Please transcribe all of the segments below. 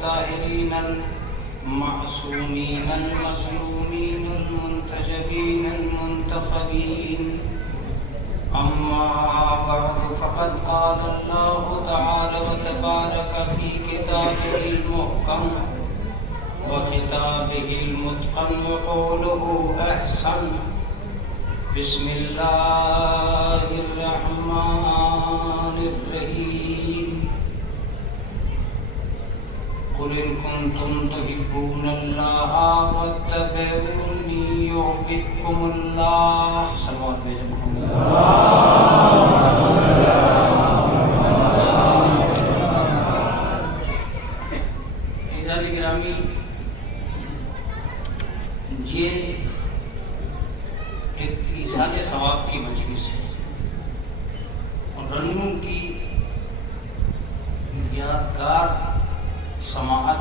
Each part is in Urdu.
الطاهرين المعصومين المظلومين المنتجبين المنتخبين. أما بعد فقد قال الله تعالى وتبارك في كتابه المحكم وخطابه المتقن وقوله أحسن. بسم الله الرحمن الرحيم. قل إن كنتم تحبون الله فاتبعوني يحببكم الله. صلوات بكم عزیزان گرامی، یہ ایک ایصال ثواب کی مجلس ہے اور رنگوں کی یادگار سماعت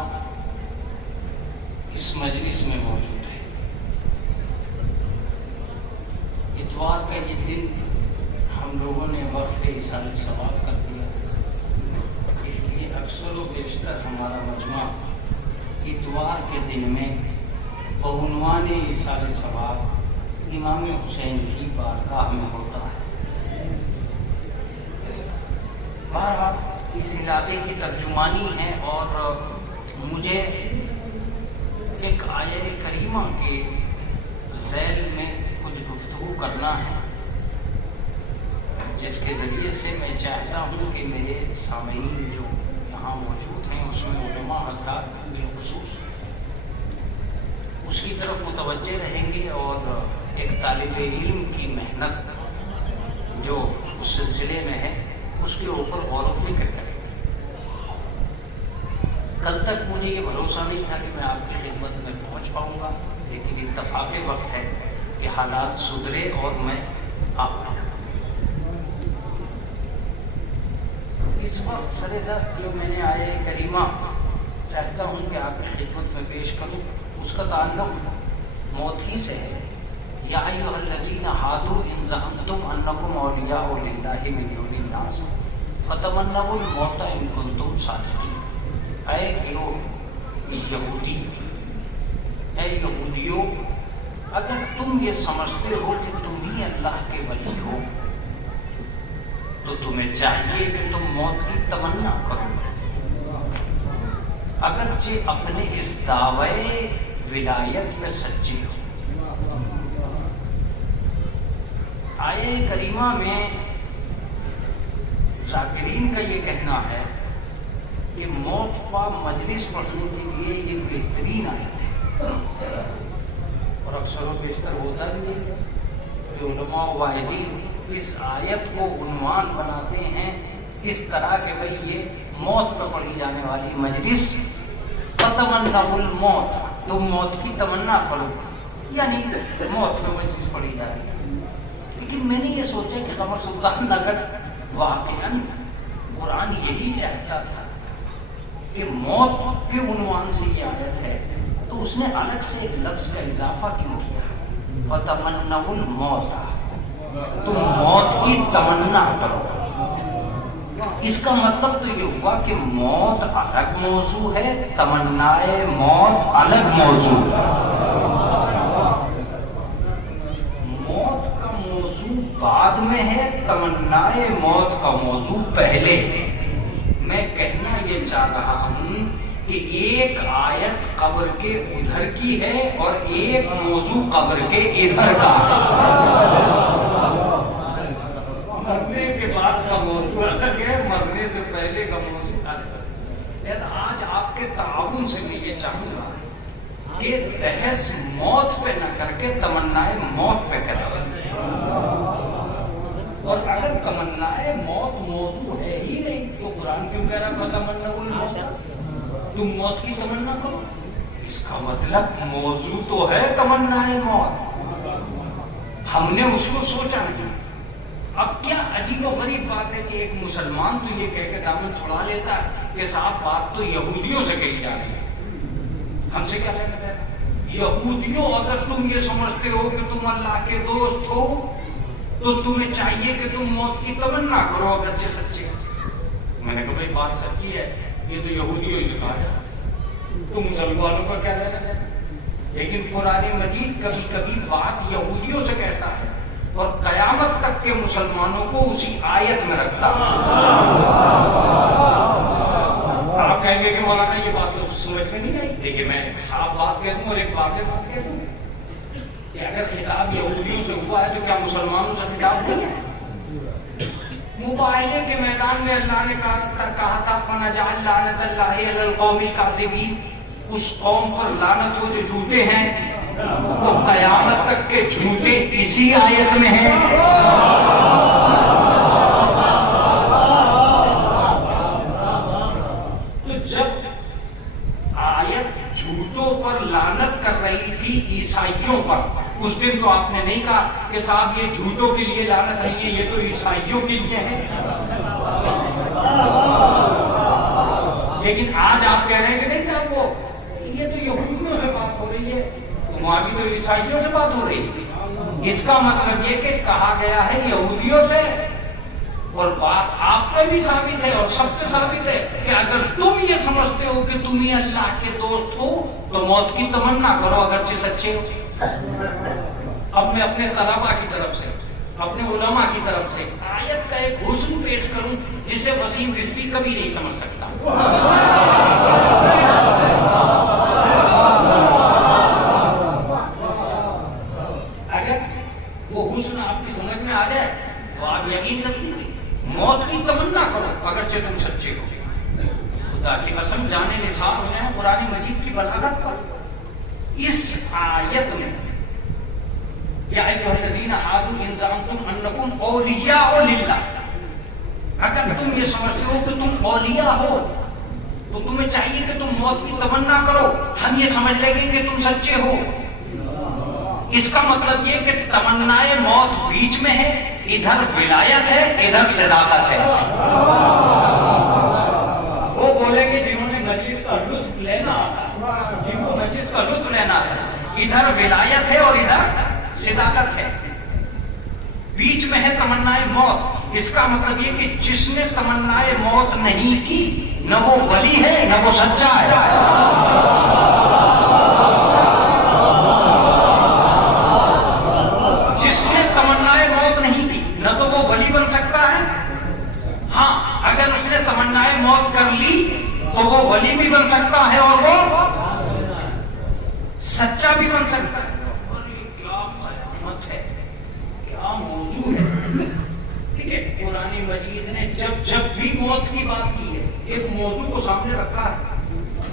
اس مجلس میں موجود ہے. اتوار کا یہ دن ہم لوگوں نے وقف ایصال ثواب کر دیا، اس لیے اکثر و بیشتر ہمارا مجمع اتوار کے دن میں بعنوان ایصال ثواب امام حسین کی بارگاہ میں ہوتا ہے. بہرحال اس علاقے کی ترجمانی ہے اور مجھے ایک آیہ کریمہ کے ذیل میں کچھ گفتگو کرنا ہے، جس کے ذریعے سے میں چاہتا ہوں کہ میرے سامعین جو یہاں موجود ہیں اس میں علماء حضرات بالخصوص اس کی طرف متوجہ رہیں گے اور ایک طالب علم کی محنت جو اس سلسلے میں ہے اس کے اوپر غور و فکر کریں. کل تک مجھے یہ بھروسہ نہیں تھا کہ میں آپ کی خدمت میں پہنچ پاؤں گا، لیکن اتفاق وقت ہے کہ حالات سدھرے اور میں آ پاؤں. اس وقت سر دست جو میں نے آیہ کریمہ چاہتا ہوں کہ آپ کی خدمت میں پیش کروں، اس کا تعلق موت ہی سے ہے. یا ایھا الذین ھادوا ان زعمتم انکم اولیاء للہ من دون الناس فتمنوا الموت ان کنتم صادقین. اے یہودی، اے یہودیوں، اگر تم یہ سمجھتے ہو کہ تم ہی اللہ کے ولی ہو تو تمہیں چاہیے کہ تم موت کی تمنا کرو، اگرچہ اپنے اس دعوے ولایت میں سچے ہو. آیہ کریمہ میں ذاکرین کا یہ کہنا ہے کہ موت پا مجلس پڑھنے کے لیے یہ بہترین آیت ہے، اور اکثر و بیشتر ہوتا بھی ہے کہ علماء و واعظین اس آیت کو عنوان بناتے ہیں اس طرح کہ بھئی یہ موت پر پڑھی جانے والی مجلس فتمنوا الموت، تم موت کی تمنا کرو، یعنی موت پر مجلس پڑھی جا رہی ہے. لیکن میں نے یہ سوچا کہ قمر سلطان اگر واقعاً قرآن یہی چاہتا تھا کہ موت کے عنوان سے یہ آیت ہے تو اس نے الگ سے ایک لفظ کا اضافہ کیوں کیا؟ فتمنوا الموت، تم موت کی تمنا کرو. اس کا مطلب تو یہ ہوا کہ موت الگ موضوع ہے، تمنائے موت الگ موضوع ہے. موت کا موضوع بعد میں ہے، تمنائے موت کا موضوع پہلے ہے. میں کہنا یہ چاہ رہا ہوں کہ ایک آیت قبر کے ادھر کی ہے اور ایک موضوع قبر کے ادھر کا ہے. مرنے کے بعد کا موضوع الگ ہے، مرنے سے پہلے کا موضوع الگ ہے. آج آپ کے تعاون سے میں یہ چاہوں گا کہ بحث موت پہ نہ کر کے تمنائے موت پہ کریں. اور اگر تمنائے موت موضوع ہے ہی نہیں تو قرآن کیوں کہہ رہا فتمنوا الموت، تم موت کی تمنا کرو؟ اس کا مطلب موضوع تو ہے تمنائے موت، ہم نے اس کو سوچا نہیں. اب کیا عجیب و غریب بات ہے کہ ایک مسلمان تو یہ کہہ کے دامن چھڑا لیتا ہے کہ صاف بات تو یہودیوں سے کہی جا رہی ہے، ہم سے کیا کہنا ہے؟ یہودیوں، اگر تم یہ سمجھتے ہو کہ تم اللہ کے دوست ہو تو تمہیں چاہیے کہ تم موت کی تمنا کرو اگرچہ سچے. میں نے کہا بھائی بات سچی ہے، یہ تو یہودیوں سے کہا جائے. تو مسلمانوں کا کیا لینا ہے؟ لیکن قرآن مجید کبھی کبھی بات یہودیوں سے کہتا ہے اور قیامت تک کے مسلمانوں کو اسی آیت میں رکھتا ہے۔ آپ کہیں گے کہ مولانا یہ بات تو سمجھ میں نہیں آئی۔ دیکھیے میں ایک صاف بات کہہ دوں اور ایک واضح بات کہہ دوں کہ اگر خطاب یہودیوں سے ہوا ہے تو کیا مسلمانوں سے خطاب نہیں ہے؟ مباہلے کے میدان میں اللہ نے کہا تھا فَنَجْعَلْ لَعْنَتَ اللَّهِ عَلَى الْقَوْمِ الْكَاذِبِينَ، اس قوم پر لعنت ہو جو جھوٹے ہیں، وہ قیامت تک کے جھوٹے اسی آیت میں ہیں۔ تو جب آیت جھوٹوں پر لعنت کر رہی تھی عیسائیوں پر، اس دن تو آپ نے نہیں کہا کہ صاحب یہ جھوٹوں کے لیے لعنت نہیں ہے، یہ تو عیسائیوں کے لیے ہے۔ لیکن آج آپ کہہ رہے ہیں کہ نہیں صاحب وہ یہ تو یہودیوں سے بات ہو رہی ہے، وہاں بھی تو عیسائیوں سے بات ہو رہی ہے۔ اس کا مطلب یہ کہ کہا گیا ہے یہودیوں سے، اور بات آپ پہ بھی ثابت ہے اور سب پہ ثابت ہے کہ اگر تم یہ سمجھتے ہو کہ تم ہی اللہ کے دوست ہو تو موت کی تمنا کرو اگرچہ سچے ہو۔ اب میں اپنے طلباء کی طرف سے، اپنے علماء کی طرف سے آیت کا ایک حسن پیش کروں جسے وسیم رضوی کبھی نہیں سمجھ سکتا۔ اگر وہ حسن آپ کی سمجھ میں آ جائے تو آپ یقین رکھیے موت کی تمنا کرو اگرچہ تم سچے ہو۔ خدا کی قسم جانے نثار ہو جائیں قرآن مجید کی بلاغت پر۔ اس آیت میں یا ایھا الذین ہادوا ان زعمتم انکم اولیاء للہ، اگر تم یہ سمجھتے ہو کہ تم اولیاء ہو تو تمہیں چاہیے کہ تم موت کی تمنا کرو، ہم یہ سمجھ لیں گے کہ تم سچے ہو۔ اس کا مطلب یہ کہ تمنائے موت بیچ میں ہے، ادھر ولایت ہے ادھر صداقت ہے۔ وہ بولیں گے جنہوں نے مجلس کا لطف لینا آتا، جن کو مجلس کا لطف لینا آتا، ادھر ولایت ہے اور ادھر صداقت ہے، بیچ میں ہے تمنائے موت۔ اس کا مطلب یہ کہ جس نے تمنائے موت نہیں کی نہ وہ ولی ہے نہ وہ سچا ہے۔ جس نے تمنائے موت نہیں کی نہ تو وہ ولی بن سکتا ہے، ہاں اگر اس نے تمنائے موت کر لی تو وہ ولی بھی بن سکتا ہے اور وہ سچا بھی بن سکتا ہے۔ موضوع ہے ٹھیک ہے، قرآن مجید نے جب بھی موت کی بات کی ہے ایک موضوع کو سامنے رکھا ہے،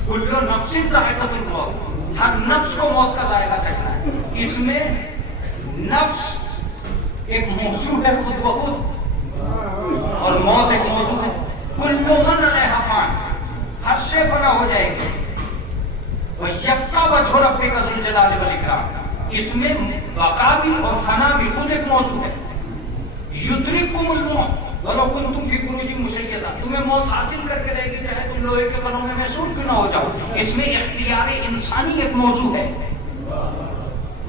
کل نفس ذائقۃ الموت، ہر نفس کو موت کا ذائقہ چکھنا ہے۔ اس میں نفس ایک موضوع ہے خود بخود اور موت ایک موضوع ہے۔ کل من علیہا فان، ہر سے فنا ہو جائے گی، وَيَبْقَى وَجْهُ رَبِّكَ ذُو الْجَلَالِ وَالْإِكْرَامِ، اس میں بقا بھی اور فنا بھی خود ایک موضوع ہے۔ یدرککم الموت ولو کنتم فی بروج مشیدہ، تمہیں موت حاصل کر کے رہے گی چاہے تم لوہے کے بنوں میں محصور کیوں نہ ہو جاؤ۔ اس میں اختیار انسانی ایک موضوع ہے۔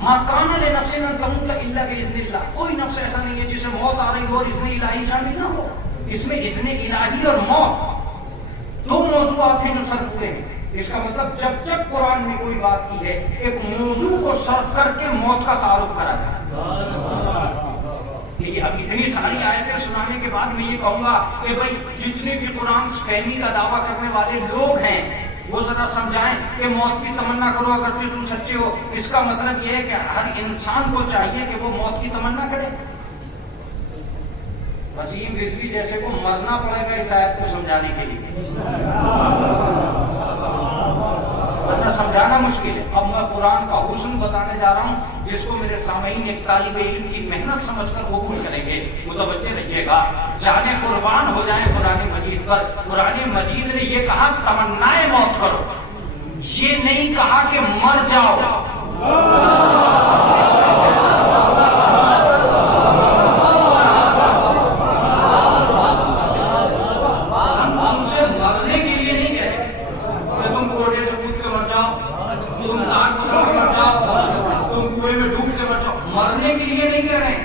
ما کان لنفس ان تموت الا باذن اللہ، کوئی نفس ایسا نہیں ہے جسے موت آ رہی ہو اور اذن الہی شامل نہ ہو۔ اس میں اذن الہی اور موت دو موضوعات ہیں جو صرف ہوئے ہیں۔ اس کا مطلب جب قرآن میں کوئی بات کی ہے ایک موضوع کو صرف کر کے موت کا تعارف کرا جائے۔ دیکھیے اب اتنی ساری آیتیں سنانے کے بعد میں یہ کہوں گا کہ بھائی جتنے بھی قرآن فہمی کا دعویٰ کرنے والے لوگ ہیں وہ ذرا سمجھائیں کہ موت کی تمنا کرو اگر تم سچے ہو۔ اس کا مطلب یہ ہے کہ ہر انسان کو چاہیے کہ وہ موت کی تمنا کرے۔ وسیم رضوی جیسے کو مرنا پڑے گا اس آیت کو سمجھانے کے لیے، ورنہ سمجھانا مشکل ہے۔ اب میں قرآن کا حسن بتانے جا رہا ہوں جس کو میرے سامعین ایک طالب علم کی محنت سمجھ کر قبول کریں گے۔ متوجہ رہیے گا، جانے قربان ہو جائیں قرآن مجید پر۔ قرآن مجید نے یہ کہا تمنائے موت کرو، یہ نہیں کہا کہ مر جاؤ۔ مرنے کے لیے نہیں کہہ رہے ہیں،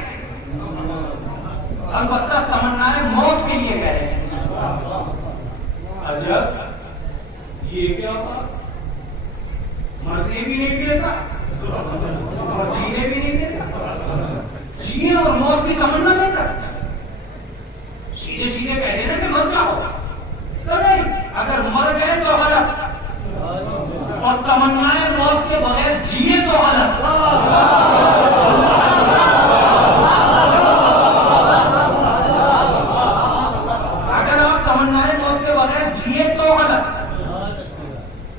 البتہ تمنائے موت کے لیے کہہ رہے ہیں۔ عجب، یہ کیا بات؟ مرنے بھی نہیں دیتا اور جینے بھی نہیں دیتا، جینے اور موت کی تمنا نہیں کرتا. سیدھے سیدھے کہہ دینا کہ مر جاؤ تو نہیں، اگر مر گئے تو غلط، اور تمنائیں موت کے بغیر جیے تو غلط. اگر آپ تمنائیں موت کے بغیر جیے تو غلط،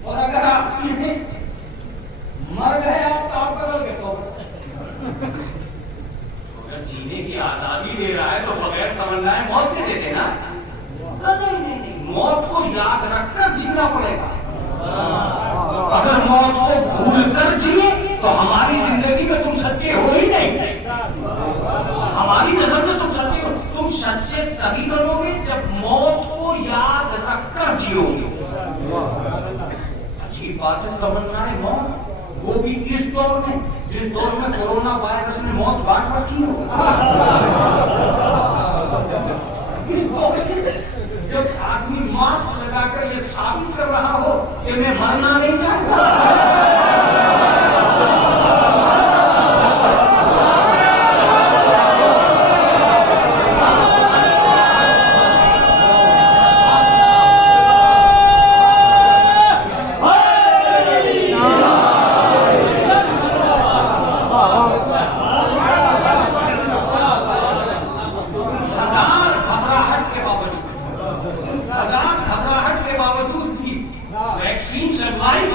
اور اگر آپ مر گئے آپ بدل گئے تو اگر جینے کی آزادی دے رہا ہے تو بغیر تمنائیں موت کے دیتے نا. نہیں، موت کو یاد رکھ کر جینا پڑے گا. اگر موت کو بھول کر جیے تو ہماری زندگی میں تم سچے ہو ہی نہیں. ہماری نظر میں تم سچے ہو. تم سچے تبھی بنو گے جب موت کو یاد رکھ کر جیو گے. عجیب بات ہے، تمنائیں موت، وہ بھی اس دور میں جس دور میں کورونا وائرس نے موت بانٹ رکھی ہو. اس دور میں جب آدمی ماسک لگا کر یہ ثابت کر رہا ہو کہ میں مرنا نہیں چاہتا. ویکسین لگوائی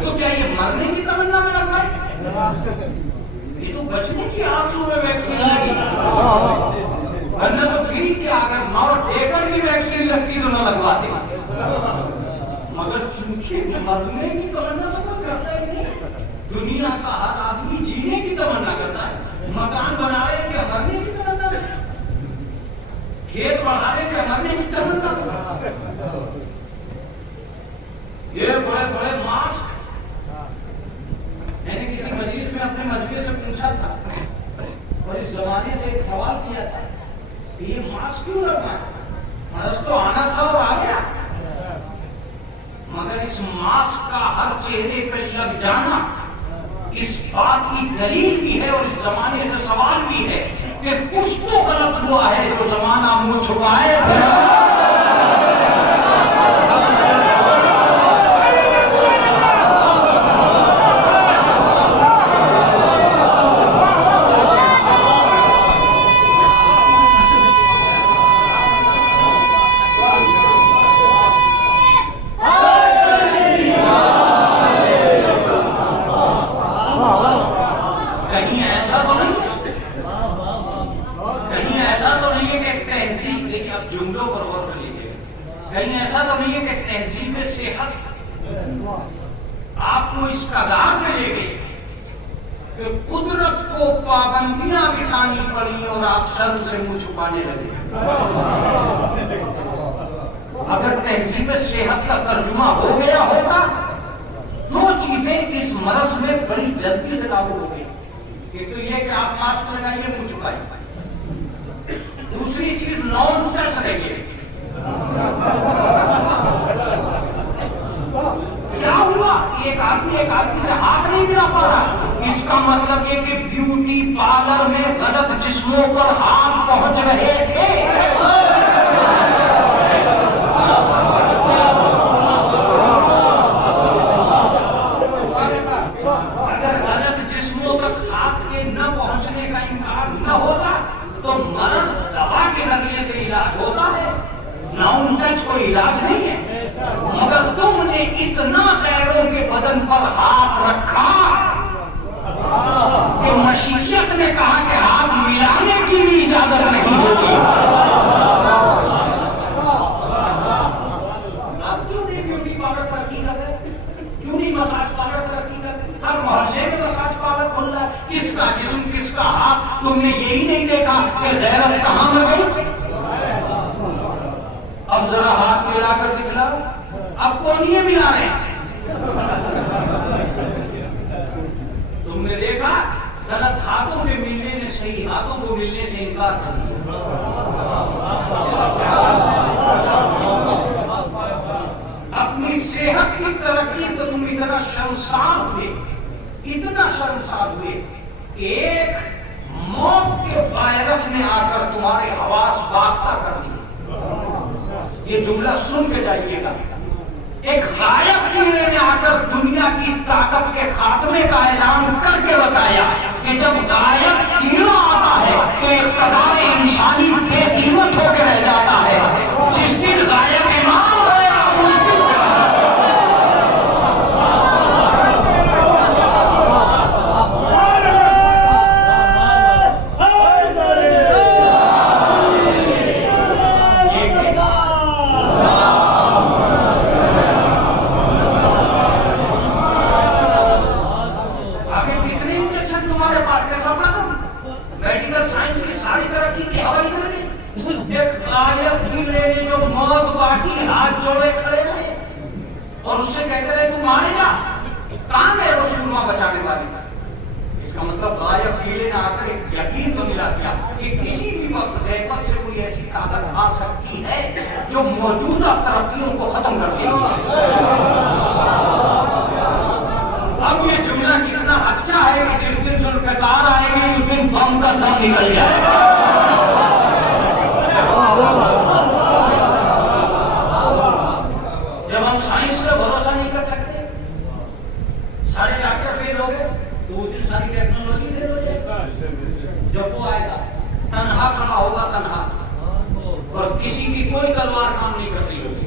تو کیا یہ مرنے کی تمنا میں لگوائی؟ یہ تو بچنے کی آرزو میں ویکسین لگی. ورنہ تو پھر کیا اگر موت دے کر بھی ویکسین لگتی تو نہ لگواتے. مگر چونکہ مرنے کی تمنا تو کرتا ہی نہیں. دنیا کا ہر آدمی جینے کی تمنا کرتا ہے. مکان بنا رہے کیا مرنے کی تمنا، کھیت بڑھا رہے کیا مرنے کی تمنا. یہ بڑے بڑے ماسک، میں نے کسی مجلس میں اپنے مجلس سے پوچھا تھا اور اس زمانے سے ایک سوال کیا تھا کہ یہ ماسک کیوں لگنا ہے؟ مرض تو آنا تھا اور آ گیا، مگر اس ماسک کا ہر چہرے پہ لگ جانا اس بات کی دلیل بھی ہے اور اس زمانے سے سوال بھی ہے کہ کچھ تو غلط ہوا ہے جو زمانہ منہ چھپائے. کہیں ایسا تو نہیں ہے کہ تہذیب صحت آپ کو اس قدار ملے گی کہ قدرت کو پابندیاں بٹھانی پڑی اور آپ شر سے منہ چھپانے لگے. اگر تہذیب صحت کا ترجمہ ہو گیا ہوتا، دو چیزیں اس مرض میں بڑی جلدی سے لاگو ہو گئی. ایک تو یہ کہ آپ ماسک لگائیے، منہ چھپائیے. دوسری چیز نان ٹچ رہیے. کیا ہوا؟ ایک آدمی سے ہاتھ نہیں ملا پا رہا. اس کا مطلب یہ کہ بیوٹی پارلر میں غلط جسموں پر ہاتھ پہنچ رہے تھے. اگر غلط جسموں تک ہاتھ کے نہ پہنچنے کا امکان نہ ہوتا تو مرض دوا کے ذریعے سے علاج ہوتا ہے. ناؤن ٹچ کوئی علاج نہیں ہے. مگر تم نے اتنا غیروں کے بدن پر ہاتھ رکھا کہ مشیت نے کہا کہ ہاتھ ملانے کی بھی اجازت نہیں ہوگی. اب کیوں نہیں بیوٹی پارلر ترقی کر رہے؟ کیوں نہیں مساج پارلر ترقی کر رہے؟ ہر محلے میں مساج پارلر کھل رہا ہے. کس کا جسم کس کا ہاتھ؟ تم نے یہی نہیں دیکھا کہ غیرت کہاں مر گئی؟ اب ذرا ہاتھ ملا کر دکھلا. اب کون یہ ملا رہے ہیں؟ تم نے دیکھا غلط ہاتھوں کے ملنے نے صحیح ہاتھوں کو ملنے سے انکار کر دیا. اپنی صحت کی ترقی کو تم یہ جملہ سن کے جائیے گا. ایک غائب کیڑے نے آ کر دنیا کی طاقت کے خاتمے کا اعلان کر کے بتایا کہ جب غائب کیڑا آتا ہے تو اقتدار انسانی بے قیمت ہو کے رہ جاتا ہے. جس دن غائب امام ہوئے گا اس دن ہاتھ جوڑے کھڑے رہے اور اس سے کہتے رہے تو مارے گا کہاں ہے رسول اللہ بچانے والی. اس کا مطلب غائب کیڑے نے آ کر ایک یقین سے ملا دیا کہ کسی بھی وقت دیکھت سے کوئی ایسی طاقت آ سکتی ہے جو موجودہ ترقیوں کو ختم کر دے گی. اب یہ جملہ کتنا اچھا ہے کہ جس دن ذوالفقار آئے گی اس دن بم کا دم نکل جائے گا. سائنس پہ بھروسہ نہیں کر سکتے, سارے ڈاکٹر فیل ہو گئے تو اس دن ساری ٹیکنالوجی فیل ہو جائے گی. جب وہ آئے گا تنہا کھڑا ہوگا, تنہا, اور کسی کی کوئی تلوار کام نہیں کر رہی ہوگی,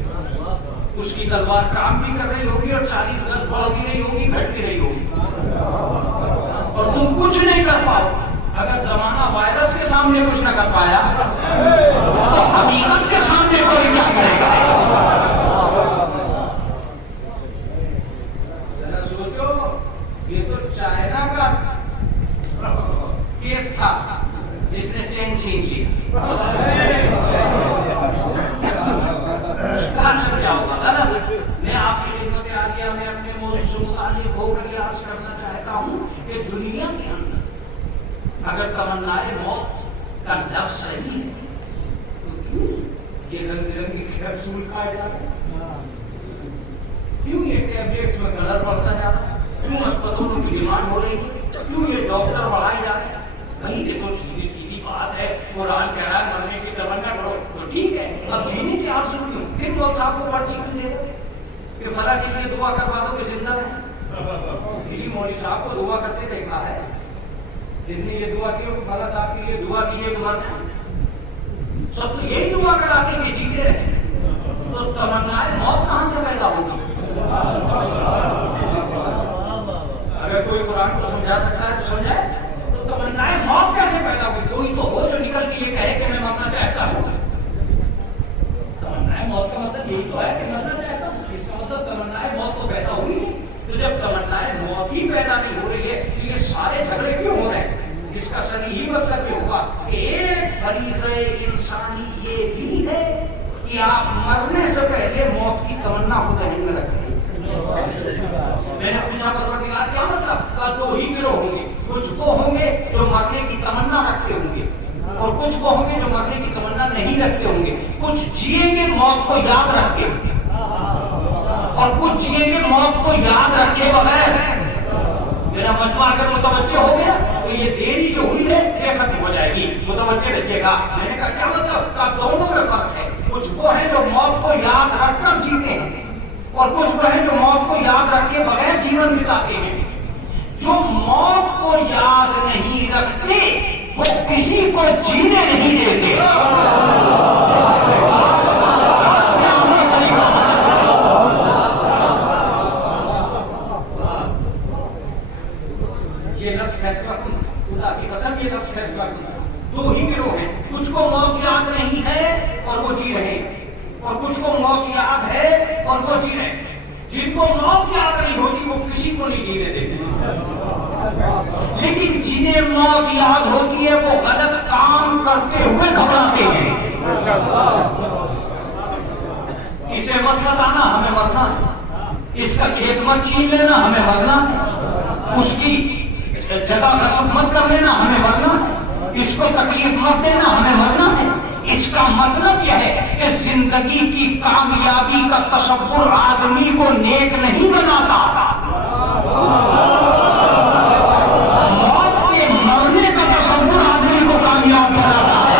اس کی تلوار کام بھی کر رہی ہوگی اور 40 گز بڑھتی رہی ہوگی, گھٹتی رہی ہوگی, اور تم کچھ نہیں کر پاؤ. اگر زمانہ وائرس کے سامنے کچھ نہ کر پایا تو حقیقت کے سامنے کوئی کیا کرے گا. چائنا کا کیس تھا جس نے چین چھین لیا, میں آپ کی خدمت عالیہ میں اپنے موضوع سے متعلق ہو کر یہ عرض کرنا چاہتا ہوں کہ دنیا کے اندر اگر تمنائے موت کا لفظ صحیح ہے تو کیوں یہ رنگ برنگی کیپسول کھائے جا رہے ہیں, کیوں یہ ٹیبلیٹس میں کلر بڑھتا جا رہا ہے, کیوں اسپتالوں کی ڈیمانڈ ہو رہی ہے, کیوں یہ ڈاکٹر بڑھائے جا رہے ہیں. بھائی یہ تو سیدھی سیدھی بات ہے, قرآن کہہ رہا ہے مرنے کی تمنا کرو تو ٹھیک ہے, اب جینے کی آرزو کیوں, پھر مول صاحب کو پرچی کیوں دے دو کہ فلاں کے لیے دعا کروا دو کہ زندہ رہیں. کسی مولوی صاحب کو دعا کرتے دیکھا ہے جس نے یہ دعا کی کہ فلاں صاحب کے لیے دعا کیے مر جائیں؟ سب تو یہی دعا کراتے ہیں کہ جیتے رہیں. تو تمنائے موت کہاں سے پیدا ہوگی؟ اگر کوئی قرآن کو سمجھا سکتا ہے تو سمجھائے. تو تمنائے موت کیسے پیدا ہوئی؟ کوئی تو ہو جو نکل کے یہ کہے کہ میں مرنا چاہتا ہوں. تمنائے موت کا مطلب یہی تو ہے کہ مرنا چاہتا ہوں. اس کا مطلب تمنائے موت تو پیدا ہوئی نہیں. تو جب تمنائے موت ہی پیدا نہیں ہو رہی ہے تو یہ سارے جھگڑے کیوں ہو رہے ہیں؟ اس کا صحیح مطلب یہ ہوگا کہ ایک فریضہ انسانی یہ بھی ہے کہ آپ مرنے سے پہلے موت کی تمنا کو ذہن میں رکھیں. میں نے پوچھا پروردگار کیا مطلب؟ کہا دو ہی گروہ ہوں گے, کچھ وہ ہوں گے جو مرنے کی تمنا رکھتے ہوں گے اور کچھ وہ ہوں گے جو مرنے کی تمنا نہیں رکھتے ہوں گے. کچھ جیئیں گے موت کو یاد رکھ کے اور کچھ جیئیں گے موت کو یاد رکھے بغیر. میرا مجموعہ اگر متوجہ ہو گیا تو یہ دیری جو ہوئی ہے یہ ختم ہو جائے گی. متوجہ رکھیے گا. میں نے کہا کیا مطلب؟ کہا دونوں میں فرق ہے. کچھ وہ ہیں جو موت کو یاد رکھ کر جیتے ہیں اور کچھ وہ ہیں جو موت کو یاد رکھ کے بغیر جیون بتاتے ہیں. جو موت کو یاد نہیں رکھتے وہ کسی کو جینے نہیں دیتے. یہ لفظ فیصلہ کن, خدا کی قسم یہ لفظ فیصلہ کن. دو ہی گروہ ہیں, کچھ کو موت یاد نہیں ہے اور وہ جی رہے ہیں اور کچھ کو موت یاد ہے اور وہ جی رہے ہیں. جن کو موت یاد نہیں ہوتی وہ کسی کو نہیں جینے دیتے, لیکن جنہیں موت یاد ہوتی ہے وہ غلط کام کرتے ہوئے گھبراتے ہیں. اسے مسلط آنا ہمیں مرنا ہے, اس کا کھیت مت چھین لینا ہمیں مرنا ہے, اس کی جگہ غصب مت کر لینا ہمیں مرنا ہے, اس کو تکلیف مت دینا ہمیں مرنا ہے. اس کا مطلب یہ ہے کہ زندگی کی کامیابی کا تصور آدمی کو نیک نہیں بناتا, موت کے مرنے کا تصور آدمی کو کامیاب بناتا ہے.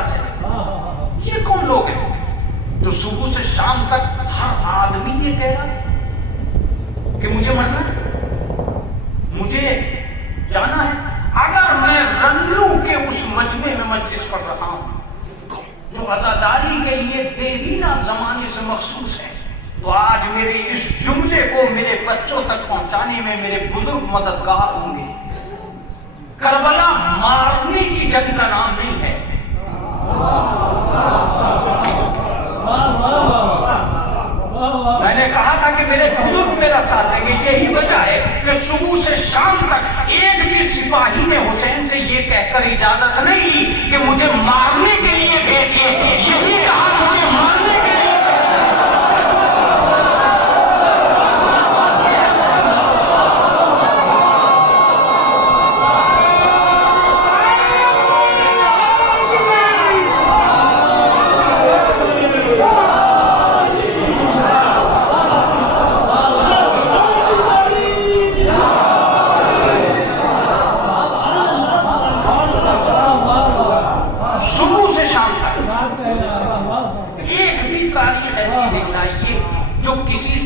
پتا چلے یہ کون لوگ ہیں. تو صبح سے شام تک ہر آدمی یہ کہہ رہا کہ مجھے مرنا ہے, مجھے جانا ہے. اگر میں رنگلوں کے اس مجمع میں مجلس پڑھ رہا ہوں جو عزاداری کے لیے دیرینہ زمانے سے مخصوص ہے, تو آج میرے اس جملے کو میرے بچوں تک پہنچانے میں میرے بزرگ مددگار ہوں گے. کربلا مارنے کی جنگ کا نام نہیں ہے. میں نے کہا تھا کہ میرے بزرگ میرا ساتھ دیں گے. یہی وجہ ہے کہ صبح سے شام تک ایک بھی سپاہی نے حسین سے یہ کہہ کر اجازت نہیں لی کہ مجھے مارنے کے لیے بھیجیے. یہی کہا مجھے مارنے کے لیے.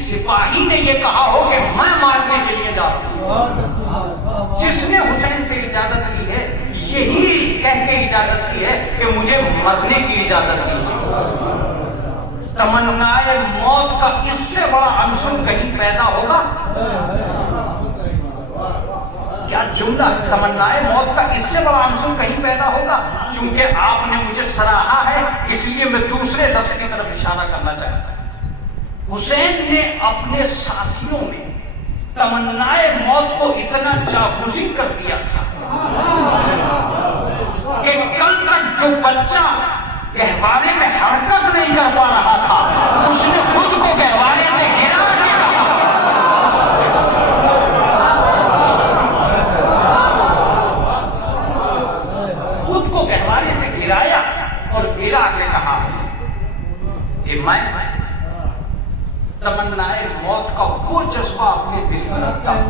سپاہی نے یہ کہا ہو کہ میں مارنے کے لیے جا رہا ہوں. جس نے حسین سے اجازت لی ہے یہی کہہ کے اجازت دی ہے کہ مجھے مرنے کی اجازت دیجیے. تمنائے موت کا اس سے بڑا عنصر کہیں پیدا ہوگا کیا جملہ ہے؟ تمنائے موت کا اس سے بڑا عنصر کہیں پیدا ہوگا. چونکہ آپ نے مجھے سراہا ہے اس لیے میں دوسرے لفظ کی طرف اشارہ کرنا چاہتا ہوں. حسین نے اپنے ساتھیوں میں تمنائے موت کو اتنا جاگزی کر دیا تھا کہ کل تک جو بچہ گہوارے میں حرکت نہیں کر پا رہا تھا اس نے خود کو گہوارے سے گرا کے کہا, خود کو گہوارے سے گرایا اور گرا کے کہا کہ میں تمنائے موت کا وہ جذبہ اپنے دل میں رکھتا ہوں.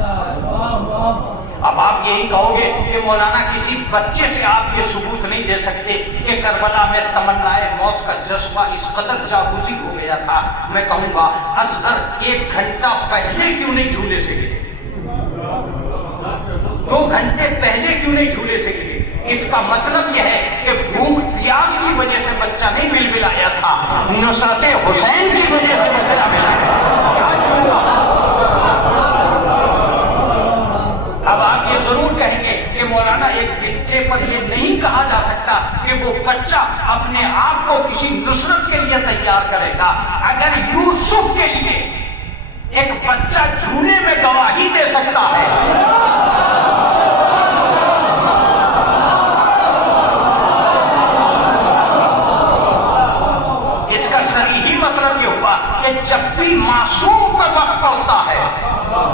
اب آپ یہی کہو گے کہ مولانا کسی بچے سے آپ یہ ثبوت نہیں دے سکتے کہ کربلا میں تمنائے موت کا جذبہ اس قدر جاگزی ہو گیا تھا. میں کہوں گا اصغر 1 گھنٹہ پہلے کیوں نہیں جھولے سے گرے, 2 گھنٹے پہلے کیوں نہیں جھولے سے گرے. اس کا مطلب یہ ہے کہ بھوک پیاس کی وجہ سے بچہ نہیں بلبلایا تھا, نصرت حسین کی وجہ سے بچہ بلایا. اب آپ یہ ضرور کہیں گے کہ مولانا ایک بچے پر یہ نہیں کہا جا سکتا کہ وہ بچہ اپنے آپ کو کسی نصرت کے لیے تیار کرے گا. اگر یوسف کے لیے ایک بچہ جھولے میں گواہی دے سکتا ہے کہ جب بھی معصوم پر وقت پڑتا ہے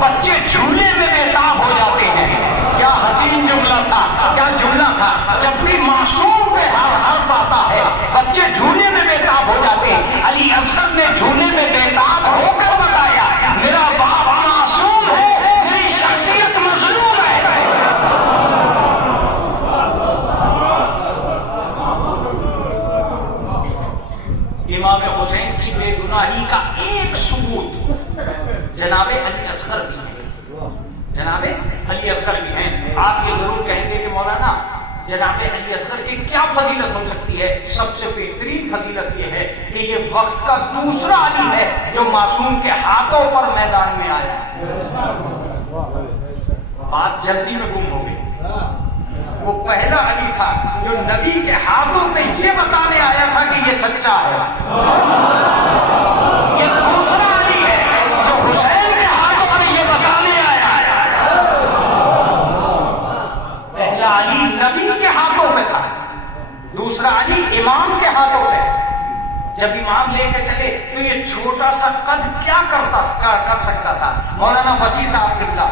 بچے جھولے میں بےتاب ہو جاتے ہیں. کیا حسین جملہ تھا, کیا جملہ تھا. جب بھی معصوم پہ ہر حرف آتا ہے بچے جھولے میں بےتاب ہو جاتے ہیں. علی اصغر نے جھولے میں بےتاب ہو کر بتایا میرا باپ معصوم ہے, میری شخصیت مظلوم ہے. امام حسین کی بے گناہی کا ایک ثبوت جناب علی اصغر بھی ہیں. جناب علی اصغر بھی ہیں. آپ یہ ضرور کہیں گے کہ مولانا جناب علی اصغر کی کیا فضیلت ہو سکتی ہے؟ سب سے بہترین فضیلت یہ ہے کہ یہ وقت کا دوسرا علی ہے جو معصوم کے ہاتھوں پر میدان میں آیا ہے. بات جلدی میں گم ہو گئی. وہ پہلا علی تھا جو نبی کے ہاتھوں پہ یہ بتانے آیا تھا کہ یہ سچا ہے. یہ دوسرا علی ہے جو حسین کے ہاتھوں پہ یہ بتانے آیا ہے. پہلا علی نبی کے ہاتھوں پہ تھا, دوسرا علی امام کے ہاتھوں پہ. جب امام لے کے چلے تو یہ چھوٹا سا قد کیا کر سکتا تھا. مولانا وسیع صاحب قبلہ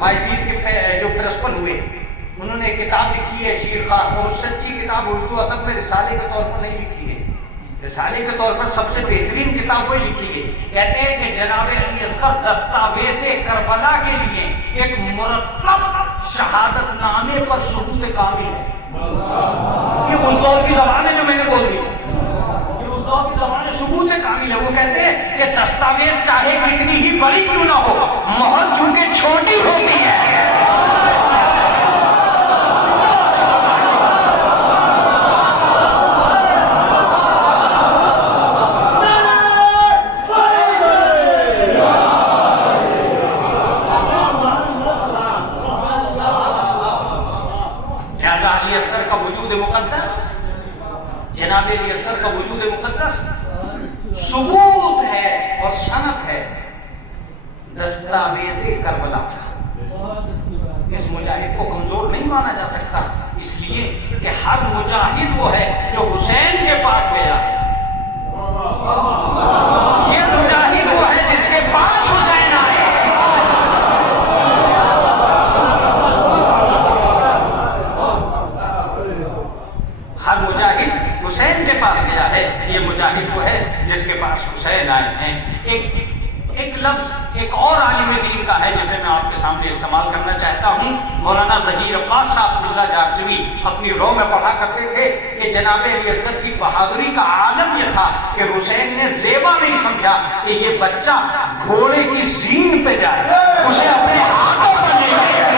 مائزید کے جو پرنسپل ہوئے انہوں نے کتاب لکھی ہے شیر خان, اور سچی کتاب اردو ادب میں رسالے کے طور پر نہیں لکھی ہے. رسالے کے طور پر سب سے بہترین کتاب وہی لکھی ہے. کہتے ہیں کہ جناب علی اصغر دستاویز کربلا کے لیے ایک مرتب شہادت نامے پر ثبوت کامل ہے. یہ اس دور کی زبان ہے جو میں نے بول دی، یہ اس دور کی زبان ہے، ثبوت کامل ہے۔ وہ کہتے ہیں کہ دستاویز چاہے کتنی ہی بڑی کیوں نہ ہو، مہر چونکہ چھوٹی ہوتی ہے۔ جناب علی اصغر کا وجود مقدس ثبوت ہے اور سند ہے دستاویز کربلا۔ اس مجاہد کو کمزور نہیں مانا جا سکتا، اس لیے کہ ہر مجاہد وہ ہے جو حسین کے پاس گیا، یہ مجاہد وہ ہے جس کے پاس حسین آئے۔ ہر مجاہد حسین کے پاس گیا ہے، یہ مجاہد وہ ہے جس کے پاس حسین آئے ہیں۔ ایک لفظ ایک اور عالم دین کا ہے جسے میں آپ کے سامنے استعمال کرنا چاہتا ہوں۔ مولانا ظہیر عباس صاحب اللہ جارجوی اپنی رو میں پڑھا کرتے تھے کہ جناب علی اصغر کی بہادری کا عالم یہ تھا کہ حسین نے زیبا نہیں سمجھا کہ یہ بچہ گھوڑے کی زین پہ جائے، اسے اپنے ہاتھوں پر لے گئے،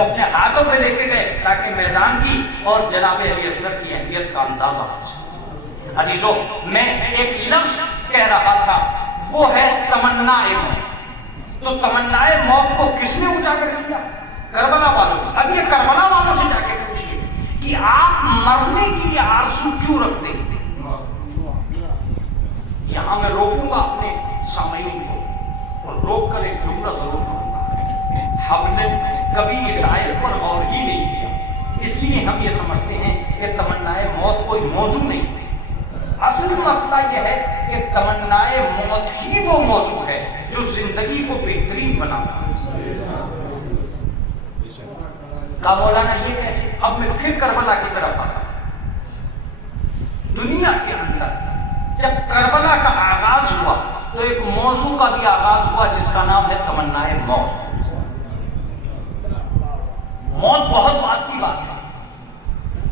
اپنے ہاتھوں پہ لے کے گئے تاکہ میدان کی اور جناب علی اصغر کی اہمیت کا اندازہ ہو سکے۔ عزیزو، میں ایک لفظ کہہ رہا تھا، وہ ہے تمنا موت۔ تو تمنا موت کو کس نے اجاگر کیا؟ کربلا والوں۔ اب یہ کربلا والوں سے جا کے پوچھیے کہ آپ مرنے کی آرزو کیوں رکھتے ہیں؟ یہاں میں روکوں گا اپنے سامعین کو اور روک کر ایک جملہ ضرور کروں گا۔ ہم نے کبھی اس آیت پر غور ہی نہیں کیا، اس لیے ہم یہ سمجھتے ہیں کہ تمنا موت کوئی موضوع نہیں۔ اصل مسئلہ یہ ہے کہ تمنا موت ہی وہ موضوع ہے جو زندگی کو بہترین بناتا ہے۔ کہا مولانا یہ کیسے؟ اب میں پھر کربلا کی طرف آتا ہوں۔ دنیا کے اندر جب کربلا کا آغاز ہوا تو ایک موضوع کا بھی آغاز ہوا جس کا نام ہے تمنا موت۔ موت بہت بات کی بات ہے۔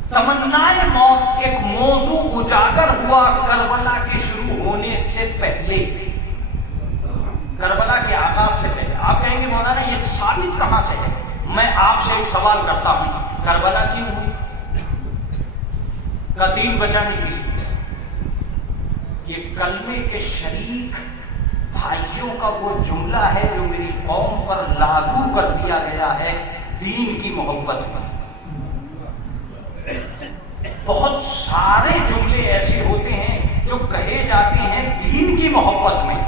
تمنا موت ایک موضوع اجاگر ہوا کربلا کے شروع ہونے سے پہلے، کربلا کے آغاز سے پہلے۔ آپ کہیں گے مولانا یہ ثابت کہاں سے ہے؟ میں آپ سے ایک سوال کرتا ہوں، کربلا کیوں ہوئی؟ کا دین بچانے کے لیے۔ یہ کلمے کے شریک بھائیوں کا وہ جملہ ہے جو میری قوم پر لاگو کر دیا گیا ہے دین کی محبت میں۔ بہت سارے جملے ایسے ہوتے ہیں جو کہے جاتے ہیں دین کی محبت میں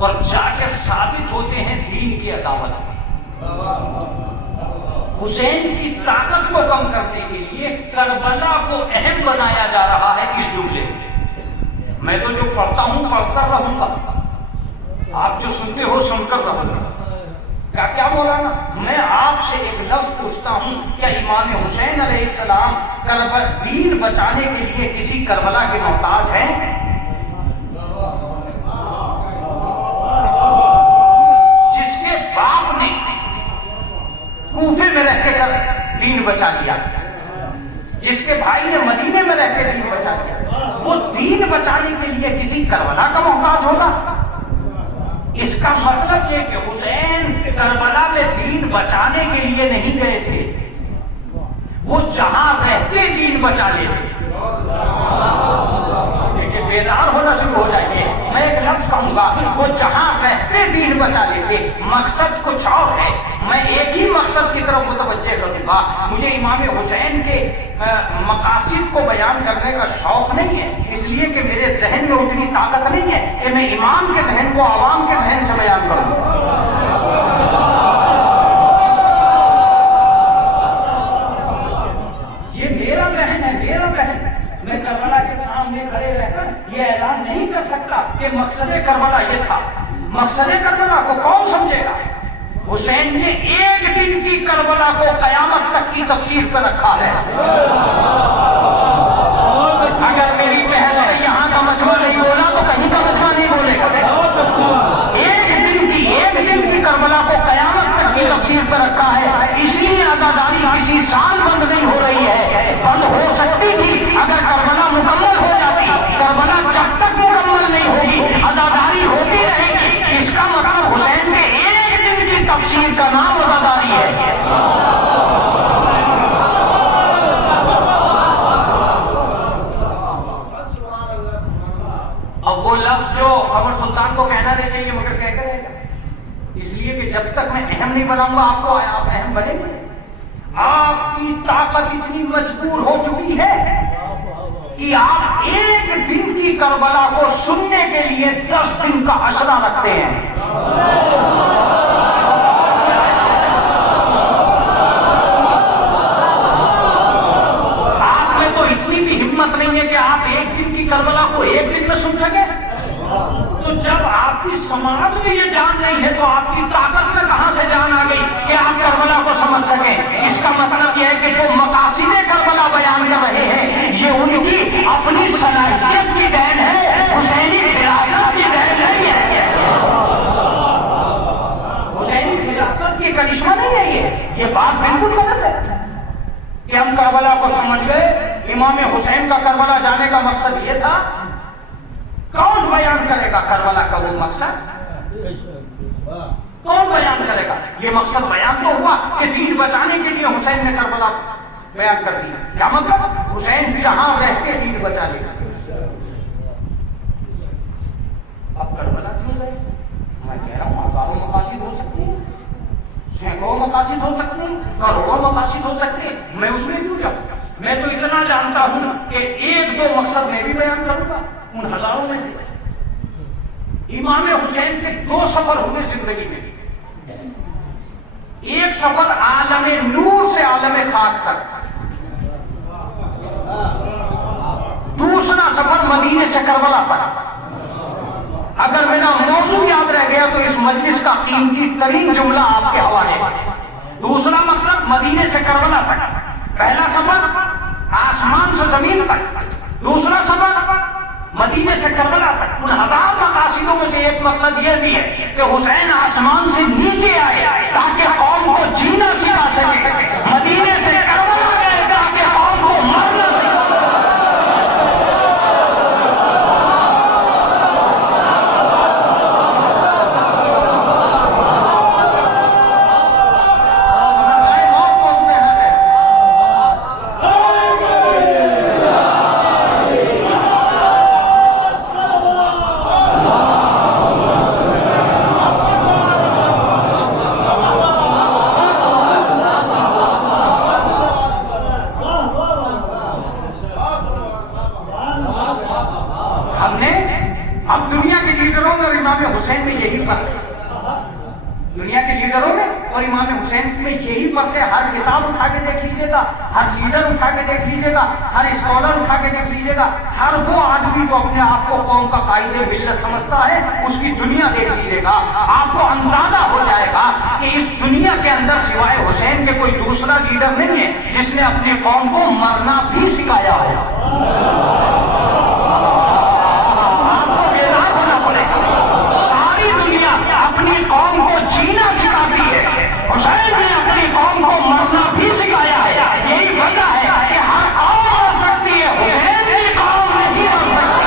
اور جا کے ثابت ہوتے ہیں دین کی عداوت میں۔ حسین کی طاقت کو کم کرنے کے لیے کربلا کو اہم بنایا جا رہا ہے اس جملے میں۔ میں تو جو پڑھتا ہوں پڑھ کر رہوں گا، آپ جو سنتے ہو سن کر رہوں گا۔ کیا مولانا میں آپ سے ایک لفظ پوچھتا ہوں، کیا امام حسین علیہ السلام دین بچانے کے لیے کسی کربلا کے محتاج ہیں؟ جس کے باپ نے کوفے میں رہ کے دین بچا لیا، جس کے بھائی نے مدینے میں رہ کے دین بچا لیا، وہ دین بچانے کے لیے کسی کربلا کا محتاج ہوگا؟ اس کا مطلب یہ کہ حسین کربلا میں دین بچانے کے لیے نہیں گئے تھے، وہ جہاں رہتے دین بچا لیتے۔ دیکھیے بیدار ہونا شروع ہو جائیے، میں ایک لفظ کہوں گا، وہ جہاں رہتے دین بچا لیتے۔ مقصد کچھ اور ہے، میں ایک ہی مقصد کی طرف متوجہ کروں گا۔ مجھے امام حسین کے مقاصد کو بیان کرنے کا شوق نہیں ہے، اس لیے کہ میرے ذہن میں اتنی طاقت نہیں ہے کہ میں امام کے ذہن کو عوام کے ذہن سے بیان کروں۔ یہ میرا ذہن ہے، میرا ذہن۔ میں کربلا کے سامنے کھڑے رہ کر یہ اعلان نہیں کر سکتا کہ مقصد کربلا یہ تھا۔ مقصد کربلا کو کون سمجھے گا؟ حسین نے ایک دن کی کربلا کو قیامت تک کی تفسیر پہ رکھا ہے۔ اگر میری بحث میں یہاں کا مجمع نہیں بولا تو کہیں کا مجمع نہیں بولے گا۔ ایک دن کی کربلا کو قیامت تک کسی سال بند نہیں ہو رہی ہے، بند ہو سکتی تھی اگر کربلا مکمل ہو جاتی۔ کربلا جب تک مکمل نہیں ہوگی عزاداری ہوتی رہے گی۔ اس کا مطلب حسین کے ایک دن کی تفسیر کا نام عزاداری ہے۔ اب وہ لفظ جو قمر سلطان کو کہنا نہیں چاہیے مگر کہہ کر رہے گا، اس لیے کہ جب تک میں اہم نہیں بناؤں گا آپ کو آپ اہم بنیں گے۔ آپ کی طاقت اتنی مجبور ہو چکی ہے کہ آپ ایک دن کی کربلا کو سننے کے لیے 10 دن کا عشرہ رکھتے ہیں۔ آپ میں تو اتنی بھی ہمت نہیں ہے کہ آپ ایک دن کی کربلا کو ایک دن میں سن سکیں۔ تو جب آپ کی سماج میں یہ جان نہیں ہے تو آپ کی طاقت میں کہاں سے جان آ گئی کہ آپ کربلا کو سمجھ سکیں؟ اس کا مطلب یہ ہے کہ جو مقاصد کربلا بیان کر رہے ہیں یہ ان کی اپنی صلاحیت کی دین ہے، حسینی فراست کی دین نہیں ہے، حسینی فراست کی کرشمہ نہیں ہے۔ یہ بات بالکل غلط ہے کہ ہم کربلا کو سمجھ گئے۔ امام حسین کا کربلا جانے کا مقصد یہ تھا۔ کون بیان کرے گا کربلا کا وہ مقصد؟ کون بیان کرے گا؟ یہ مقصد بیان تو ہوا کہ دین بچانے کے لیے حسین نے کربلا بیان کر دیا۔ کیا مطلب؟ حسین جہاں رہ کے دین بچا لے گا۔ اب کربلا کیوں گئے؟ میں کہہ رہا ہوں ہزاروں مقاصد ہو سکتے ہیں، سینکڑوں مقاصد ہو سکتے ہیں، کروڑوں مقاصد ہو سکتے ہیں، میں اس میں کیوں جاؤں؟ میں تو اتنا جانتا ہوں کہ ایک دو مقصد میں بھی بیان کروں گا ان ہزاروں میں سے۔ امام حسین کے 2 سفر ہوئے زندگی میں، ایک سفر عالم نور سے عالم خاک تک، دوسرا سفر مدینے سے کربلا تک۔ اگر میرا موضوع یاد رہ گیا تو اس مجلس کا قیمتی ترین جملہ آپ کے حوالے ہے۔ دوسرا مقصد مدینے سے کربلا تک، پہلا سفر آسمان سے زمین تک، دوسرا سفر مدینے سے کربلا تک۔ ان 1000 مقاصدوں میں سے ایک مقصد یہ بھی ہے کہ حسین آسمان سے نیچے آئے تاکہ قوم کو جینا سکھا سکے، مدینے سے کربلا گئے تاکہ قوم کو مرنا سکھا۔ ہر کتاب اٹھا کے دیکھ لیجیے گا، ہر لیڈر اٹھا کے دیکھ لیجیے گا، ہر اسکالر اٹھا کے دیکھ لیجیے گا، ہر وہ آدمی جو اپنے آپ کو قوم کا قائد ملت سمجھتا ہے اس کی دنیا دیکھ لیجیے گا، آپ کو اندازہ ہو جائے گا کہ اس دنیا کے اندر سوائے حسین کے کوئی دوسرا لیڈر نہیں ہے جس نے اپنی قوم کو مرنا بھی سکھایا ہو۔ آپ کو بیدار ہونا پڑے گا، ساری دنیا اپنی قوم کو جینا سکھاتی ہے، حسین نے اپنی قوم کو مرنا بھی سکھایا ہے۔ یہی وجہ ہے کہ ہر قوم مر سکتی ہے، حسین کی قوم نہیں مر سکتی۔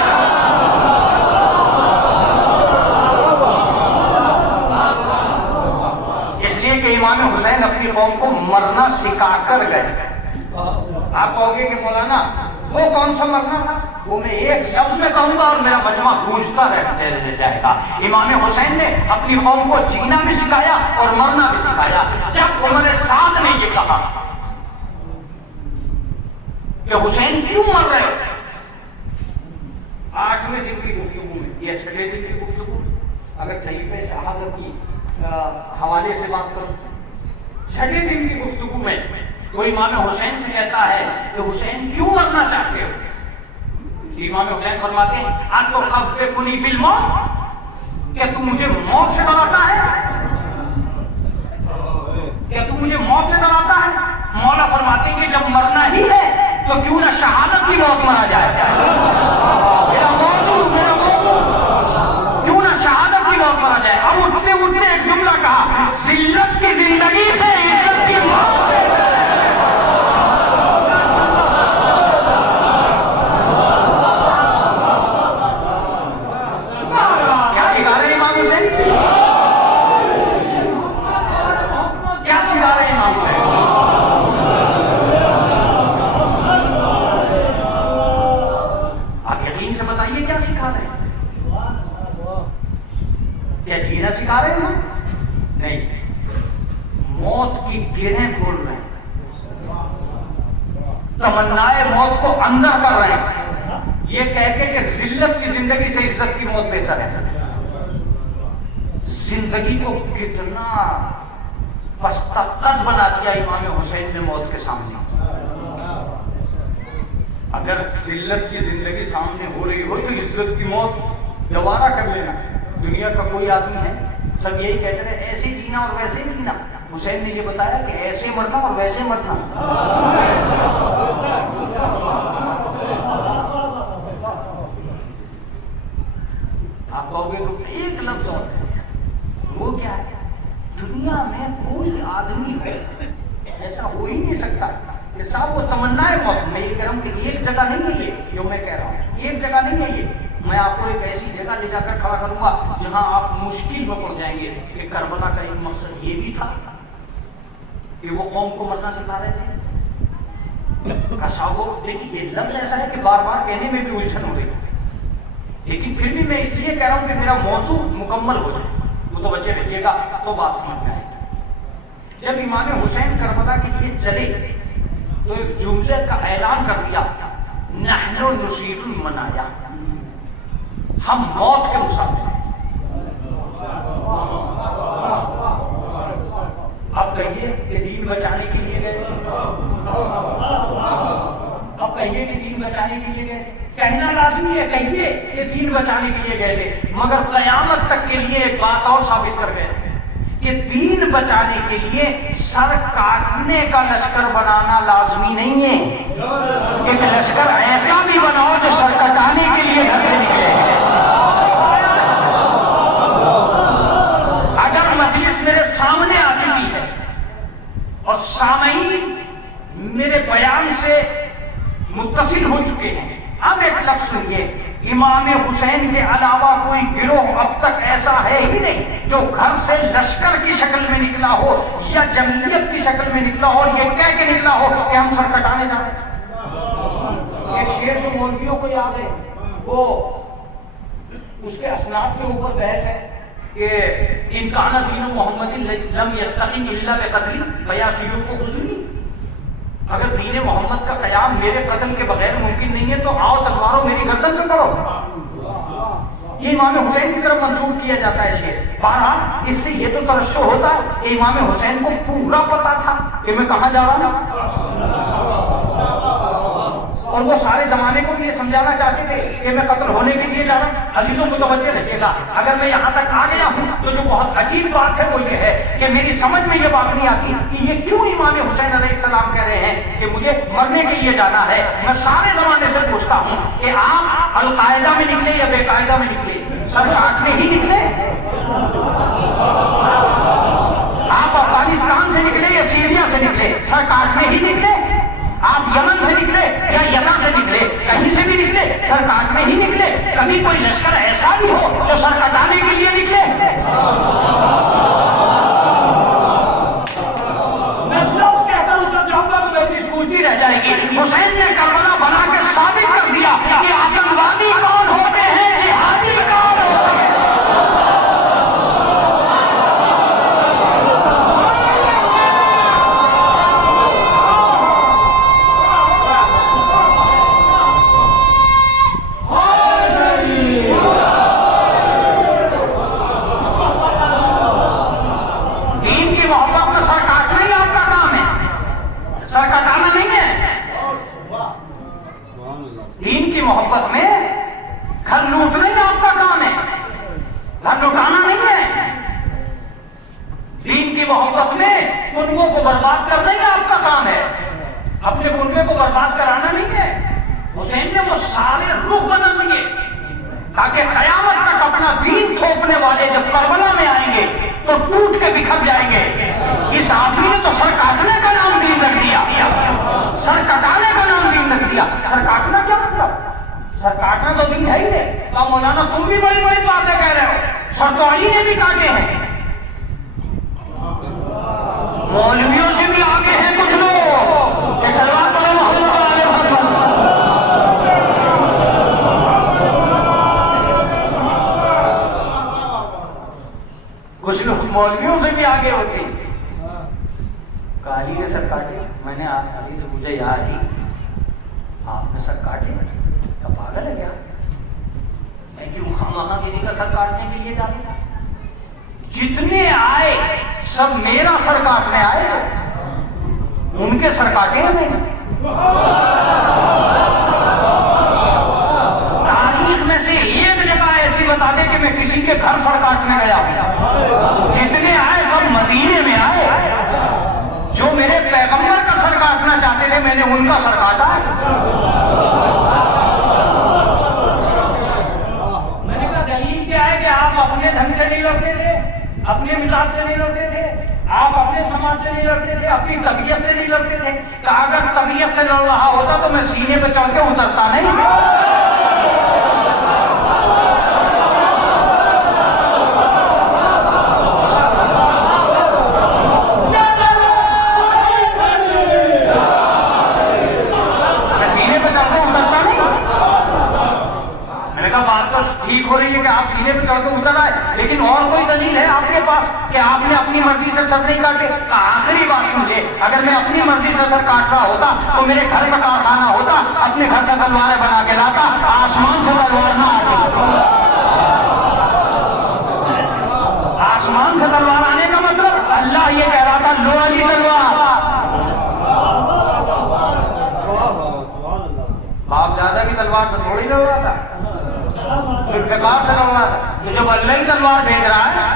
اس لیے کہ امام حسین اپنی قوم کو مرنا سکھا کر گئے۔ آپ کہو گے کہ مولانا وہ کون سا مرنا تھا؟ وہ میں ایک لفظ میں کہوں گا اور میرا مجمع گونجتا رہ جائے گا۔ امام حسین نے اپنی قوم کو جینا بھی سکھایا اور مرنا بھی سکھایا۔ جب عمر سعد نے یہ کہا کہ حسین کیوں مر رہے ہو، 8ویں دن کی گفتگو میں یا 6ویں دن کی گفتگو میں، اگر صحیفہ شہادت کی حوالے سے بات کروں، 6ویں دن کی گفتگو میں تو امام حسین سے کہتا ہے کہ حسین کیوں مرنا چاہتے ہو؟ امام حسین فرماتے ہیں اتخوفنی بالموت، کیا تم مجھے موت سے ڈراتا ہے؟ کیا تم مجھے موت سے ڈراتا ہے؟ مولا فرماتے ہیں کہ جب مرنا ہی ہے تو کیوں نہ شہادت کی موت مرا جائے۔ میرا موضوع کیوں نہ شہادت کی موت مرا جائے۔ اب اٹھتے اٹھتے ایک جملہ کہا، ذلت کی زندگی سے عزت کی موت۔ تمنائے موت کو اندر کر رہے ہیں، یہ کہہ کے کہ ذلت کی زندگی سے عزت کی موت بہتر ہے۔ زندگی کو کتنا پستہ قد بنا دیا امام حسین نے موت کے سامنے۔ اگر ذلت کی زندگی سامنے ہو رہی ہو تو عزت کی موت دوبارہ کر لینا۔ دنیا کا کوئی آدمی ہے، سب یہی کہتے رہے ایسے جینا اور ویسے جینا۔ حسین نے یہ بتایا کہ ایسے مرنا اور ویسے مرنا۔ آپ کہو گے تو ایک لفظ اور ہے، وہ کیا ہے؟ دنیا میں کوئی آدمی ایسا ہو ہی نہیں سکتا کہ صاحب وہ تمنا ہے موت۔ میں یہ کہہ رہا ہوں کہ ایک جگہ نہیں ہے یہ جو میں کہہ رہا ہوں، ایک جگہ نہیں ہے یہ۔ میں آپ کو ایک ایسی جگہ لے جا کر کھڑا کروں گا جہاں آپ مشکل میں پڑ جائیں گے کہ کربلا کا ایک مقصد یہ بھی تھا کہ وہ قوم کو مرنا سکھا رہے تھے۔ کساو دیکھیے یہ لفظ ایسا ہے کہ بار بار کہنے میں بھی الجھن ہو رہی ہے، لیکن پھر بھی میں اس لیے کہہ رہا ہوں کہ میرا موضوع مکمل ہو جائے، متوجہ رہیے گا تو بات سمجھ میں آئے گی۔ جب امام حسین کربلا کے لیے چلے تو ایک جملے کا اعلان کر دیا، نحن نصیر المنایا، ہم موت کے مسافر ہیں۔ اب کہیے کہ دین بچانے کے لیے گئے، اب کہیے کہ دین بچانے کے لیے گئے، کہنا لازمی ہے، کہیے کہ دین بچانے کے لیے گئے تھے، مگر قیامت تک کے لیے ایک بات اور ثابت کر گئے کہ دین بچانے کے لیے سر کاٹنے کا لشکر بنانا لازمی نہیں ہے۔ ایک لشکر ایسا بھی بناؤ جو سر کٹانے کے لیے گھر سے نکلے۔ اگر مجلس میرے سامنے آ چکی ہے اور سامعین میرے بیان سے متصل ہو چکے ہیں، اب ایک لفظ سنیے، امام حسین کے علاوہ کوئی گروہ اب تک ایسا ہے ہی نہیں جو گھر سے لشکر کی شکل میں نکلا ہو یا جمعیت کی شکل میں نکلا ہو اور یہ کہہ کے نکلا ہو کہ ہم سر کٹانے جا رہے ہیں۔ یہ شعر جو مولویوں کو یاد ہے وہ اس کے اسناد کے اوپر بحث ہے کہ ان کان دین محمد لم یستقیم الا بقتل فیا سیوف کو گزری، اگر دین محمد کا قیام میرے قتل کے بغیر ممکن نہیں ہے تو آؤ تلواروں میری گردن پہ کرو۔ یہ امام حسین کی طرف منسوب کیا جاتا ہے شعر۔ بہرحال اس سے یہ تو ترشح ہوتا ہے کہ امام حسین کو پورا پتا تھا کہ میں کہاں جا رہا ہوں، اور وہ سارے زمانے کو بھی یہ سمجھانا چاہتے تھے کہ میں قتل ہونے کے لیے جا رہا ہوں۔ عزیزوں کو توجہ رکھیے گا، اگر میں یہاں تک آ گیا ہوں تو جو بہت عجیب بات ہے وہ یہ ہے کہ میری سمجھ میں یہ بات نہیں آتی کہ یہ کیوں امام حسین علیہ السلام کہہ رہے ہیں کہ مجھے مرنے کے لیے جانا ہے۔ میں سارے زمانے سے پوچھتا ہوں کہ آپ القاعدہ میں نکلے یا بے قاعدہ میں نکلے، سر کاٹنے ہی نکلے؟ آپ افغانستان سے نکلے یا سیریا سے نکلے، سر کاٹنے ہی نکلے؟ آپ یمن سے نکلے یا یمن سے نکلے، کہیں سے بھی نکلے سر کاٹنے ہی نکلے؟ کبھی کوئی لشکر ایسا بھی ہو جو سر کٹانے کے لیے نکلے؟ میں لفظ کہہ کر اتر جاؤں گا تو میری اسکوٹی رہ جائے گی۔ حسین نے کربلا بنا کے ثابت کر دیا کہ آتنکوادی کون ہوتے ہیں، جہادی کون ہوتے ہیں۔ دین کی محبت میں گھر لوٹنا ہی آپ کا کام ہے، گھر لوٹانا نہیں ہے۔ دین کی محبت میں کنبوں کو برباد کرنا ہی آپ کا کام ہے، اپنے کنبے کو برباد کرانا نہیں ہے۔ حسین نے وہ سارے رخ بدل دیے تاکہ قیامت تک اپنا دین تھوپنے والے جب کربلا میں آئیں گے تو ٹوٹ کے بکھر جائیں گے۔ اس آدمی نے تو سر کاٹنے کا نام دین رکھ دیا، سر کٹانے کا نام دین رکھ دیا۔ سر کاٹنا کیا مطلب؟ سر کاٹنا تو دین ہے ہی ہے۔ تو مولانا تم بھی بڑی بڑی باتیں کہہ رہے ہو، سر تو علی نے بھی کاٹے ہیں، مولویوں سے بھی آگے ہیں کچھ لوگ کہ سلوات پڑھو محمد علیہ وسلم۔ کچھ لوگ مولویوں سے بھی آگے ہوتے ہیں۔ علی نے سر کاٹے، میں نے علی سے پوچھا یا علی آپ نے سر کاٹے کا پاگل ہے کیا؟ میں کیوں وہاں کسی کا سر کاٹنے کے لیے جاتا؟ جتنے آئے سب میرا سر کاٹنے آئے، ان کے سر کاٹے ہیں نہیں۔ تاریخ میں سے ایک جگہ ایسی بتا دے کہ میں کسی کے گھر سر کاٹنے گیا ہوں۔ جتنے آئے سب مدینے میں آئے، جو میرے پیغمبر کا سر کاٹنا چاہتے تھے میں نے ان کا سر کاٹا۔ میں نے کہا دلیل کیا ہے کہ آپ اپنے ڈھنگ سے نہیں لڑتے تھے، اپنے مزاج سے نہیں لڑتے تھے، آپ اپنے سماج سے نہیں لڑتے تھے، اپنی طبیعت سے نہیں لڑتے تھے؟ کہ اگر طبیعت سے لڑ رہا ہوتا تو میں سینے پہ چڑھ کے اترتا نہیں۔ ٹھیک ہو رہی ہے کہ آپ سینے پہ چڑھ کے اتر آئے، لیکن اور کوئی دلیل ہے آپ کے پاس کہ آپ نے اپنی مرضی سے سر نہیں کاٹے؟ آخری بات سنیے، اگر میں اپنی مرضی سے سر کاٹ رہا ہوتا تو میرے گھر کا کارخانہ ہوتا، اپنے گھر سے تلواریں بنا کے لاتا، آسمان سے تلوار نہ آتی۔ آسمان سے تلوار آنے کا مطلب اللہ یہ کہہ رہا تھا لو علی تلوار۔ باپ دادا کی تلوار سے تھوڑی لڑ رہا تھا، ذوالفقار سے لڑ رہا تھا، تو جب اللہ ہی تلوار بھیج رہا ہے۔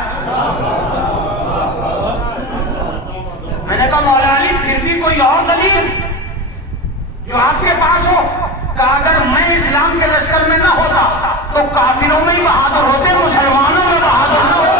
میں نے کہا مولا علی پھر بھی کوئی اور دلیل جو آپ کے پاس ہو کہ اگر میں اسلام کے لشکر میں نہ ہوتا تو کافروں میں ہی بہادر ہوتے، مسلمانوں میں بہادر نہ ہوتے۔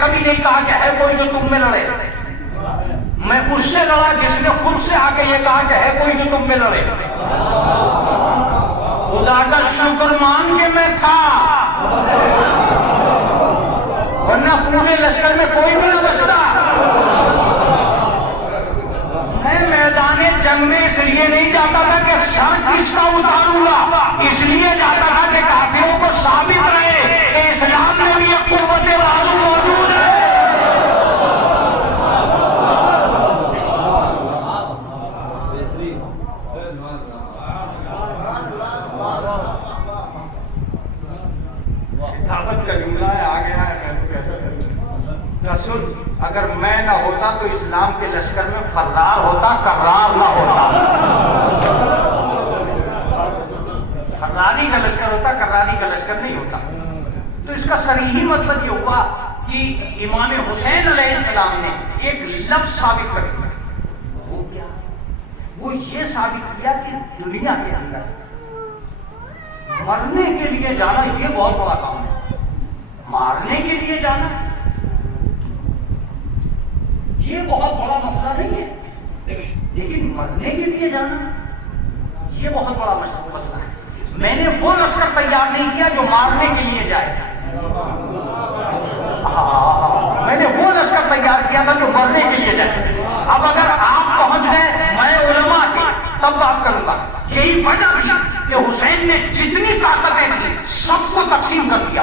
کبھی نہیں کہا کہ ہے کوئی جو تم میں لڑے، میں اس سے لڑا جس نے خود سے آ کے یہ کہا کہ ہے کوئی جو تم میں لڑے۔ خدا کا شکر مان کے میں تھا، ورنہ پورے لشکر میں کوئی بھی نہ بچتا۔ میں میدان جنگ میں اس لیے نہیں جاتا تھا کہ سر کس کا اتاروں گا، اس لیے جاتا تھا کہ کافروں کو ثابت رہے کہ اسلام میں بھی ایک قوت بازو موجود ہے۔ طاقت کا جملہ ہے، آ گیا ہے۔ رسول اگر میں نہ ہوتا تو اسلام کے لشکر میں فرار ہوتا، کرار نہ ہوتا۔ فراری کا لشکر ہوتا، کراری کا لشکر نہیں ہوتا۔ تو اس کا صریحی مطلب یہ ہوا کہ امام حسین علیہ السلام نے ایک لفظ ثابت کر دیا۔ وہ کیا؟ وہ یہ ثابت کیا کہ دنیا کے اندر مرنے کے لیے جانا یہ بہت بڑا کام ہے۔ مارنے کے لیے جانا یہ بہت بڑا مسئلہ نہیں ہے، لیکن مرنے کے لیے جانا یہ بہت بڑا مسئلہ ہے۔ میں نے وہ لشکر تیار نہیں کیا جو مارنے کے لیے جائے، میں نے وہ لشکر تیار کیا تھا جو مرنے کے لیے جائے۔ اب اگر آپ پہنچ گئے میں علماء کے تب بات کروں گا۔ یہی وجہ تھی کہ حسین نے جتنی طاقتیں تھیں سب کو تقسیم کر دیا۔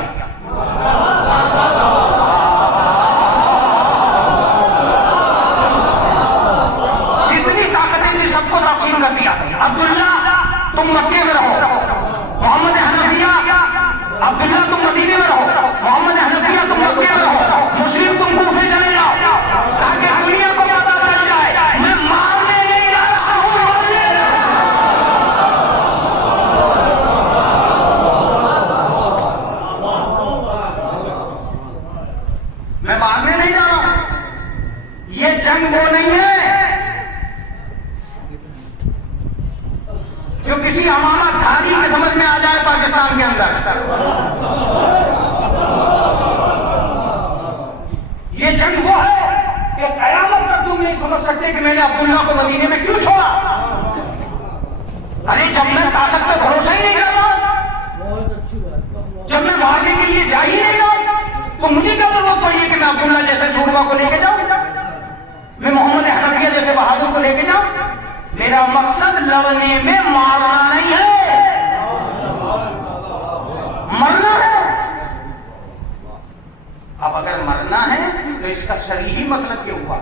جتنی طاقتیں تھیں سب کو تقسیم کر دیا۔ عبداللہ تم مکے میں رہو، محمد حنفیہ عبداللہ تم مدینے میں رہو، محمد حنفیہ تم مکے میں رہو، مسلم تم کوفے چلے جاؤ، تاکہ دنیا کو پتہ چل جائے میں مارنے نہیں جا رہا ہوں، میں مارنے نہیں جا رہا ہوں۔ یہ جنگ وہ نہیں ہے جو کسی امامہ دھاری کے سمجھ میں آ جائے پاکستان کے اندر۔ یہ جنگ وہ ہے کہ قیامت تک تم نہیں سمجھ سکتے کہ میں نے عبداللہ کو مدینے میں کیوں چھوڑا۔ ارے جب میں طاقت پہ بھروسہ ہی نہیں کرتا، جب میں مارنے کے لیے جا ہی نہیں رہا، تو مجھے کیا ضرورت پڑی ہے کہ میں عبداللہ جیسے شوربا کو لے کے جاؤں، میں محمد حنفیہ جیسے بہادر کو لے کے جاؤں؟ میرا مقصد لڑنے میں مارنا نہیں ہے، مرنا ہے۔ اب اگر مرنا ہے تو اس کا صریحی مطلب یہ ہوا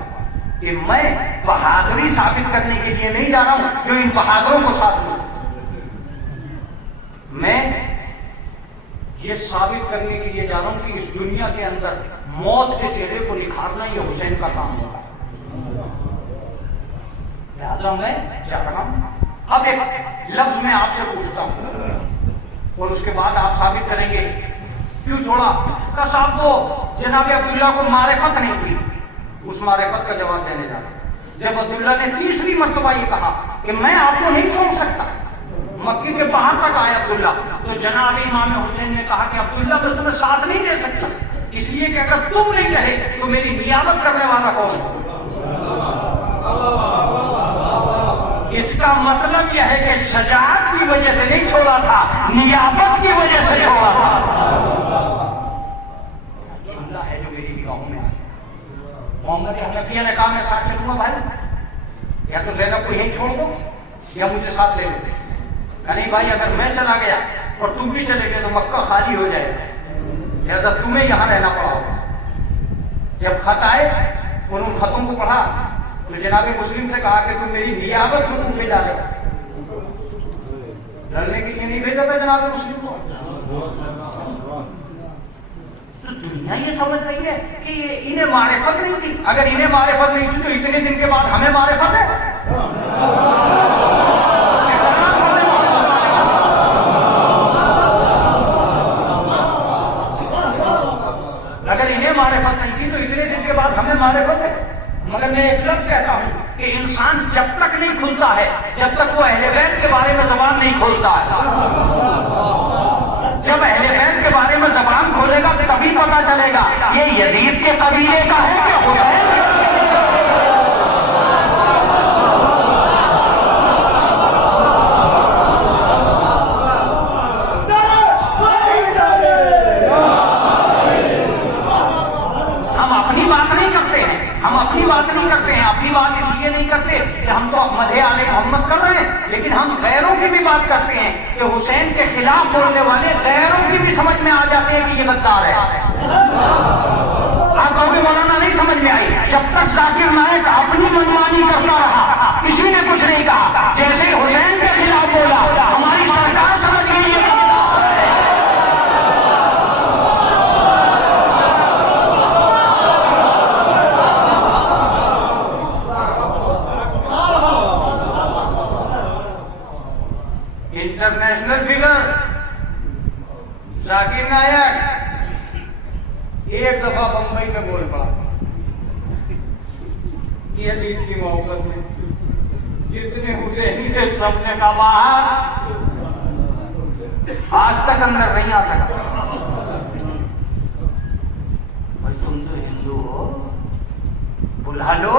کہ میں بہادری ثابت کرنے کے لیے نہیں جا رہا ہوں جو ان بہادروں کو ساتھ لوں، میں یہ ثابت کرنے کے لیے جا رہا ہوں کہ اس دنیا کے اندر موت کے چہرے کو نکھارنا یہ حسین کا کام ہوگا، لہذا میں جا رہا ہوں۔ اب ایک لفظ میں آپ سے پوچھتا ہوں اور اس کے بعد آپ ثابت کریں گے کیوں چھوڑا؟ کہ صاحب کو جناب عبداللہ کو معرفت نہیں تھی، اس معرفت کا جواب دینے جا رہا۔ جب عبداللہ نے تیسری مرتبہ یہ کہا کہ میں آپ کو نہیں چھوڑ سکتا، مکی کے پہاڑ تک آیا عبداللہ، تو جناب امام حسین نے کہا کہ عبداللہ میں تمہیں ساتھ نہیں دے سکتا، اس لیے کہ اگر تم نہیں رہے تو میری نیابت کرنے والا کون؟ اس کا مطلب یہ ہے کہ شجاعت کی وجہ سے نہیں چھوڑا تھا، نیابت کی وجہ سے چھوڑا تھا۔ جملہ ہے جو میری نگاہوں میں محمد حنفیہ نے کہا میں ساتھ چلوں گا بھائی، یا تو زینب کو یہیں چھوڑ دو یا مجھے ساتھ لے لو۔ کہ نہیں بھائی، اگر میں چلا گیا اور تم بھی چلے گئے تو مکہ خالی ہو جائے گا، لہذا تمہیں یہاں رہنا پڑا ہوگا۔ جب خط آئے اور ان خطوں کو پڑھا تو جناب مسلم سے کہا کہ تم میری نیابت میں تم بھیجا دو، لڑنے کے لیے نہیں بھیجا تھا جناب مسلم کو۔ تو دنیا یہ سمجھ رہی ہے کہ انہیں معرفت نہیں تھی، اگر انہیں معرفت نہیں تھی تو اتنے دن کے بعد ہمیں معرفت ہے؟ اگر انہیں معرفت نہیں تھی تو اتنے دن کے بعد ہمیں معرفت ہے۔ مگر میں ایک لفظ کہتا ہوں کہ انسان جب تک نہیں کھلتا ہے جب تک وہ اہل بیت کے بارے میں زبان نہیں کھولتا ہے، جب اہل بیت کے بارے میں زبان کھولے گا تبھی پتا چلے گا یہ یزید کے قبیلے کا ہے کہ حسین کے۔ اپنی بات اس لیے نہیں کرتے کہ ہم تو مدح آل محمد کر رہے ہیں، لیکن ہم غیروں کی بھی بات کرتے ہیں کہ حسین کے خلاف بولنے والے غیروں کی بھی سمجھ میں آ جاتے ہیں کہ یہ غدار ہے۔ آپ کو بھی مولانا نہیں سمجھ میں آئی؟ جب تک ذاکر نائک اپنی منمانی کرتا رہا کسی نے کچھ نہیں کہا، جیسے حسین کے خلاف بولا ہماری سرکار سمجھ گئی ہے۔ انٹرنیشنل فگر ذاکر نائک ایک دفعہ بمبئی میں بول پڑا، یہ دل کی محبت میں جتنے حسینی تھے سب نے کہا باہر، آج تک اندر نہیں آ سکا۔ اور تم تو ہندو ہو، بلا لو۔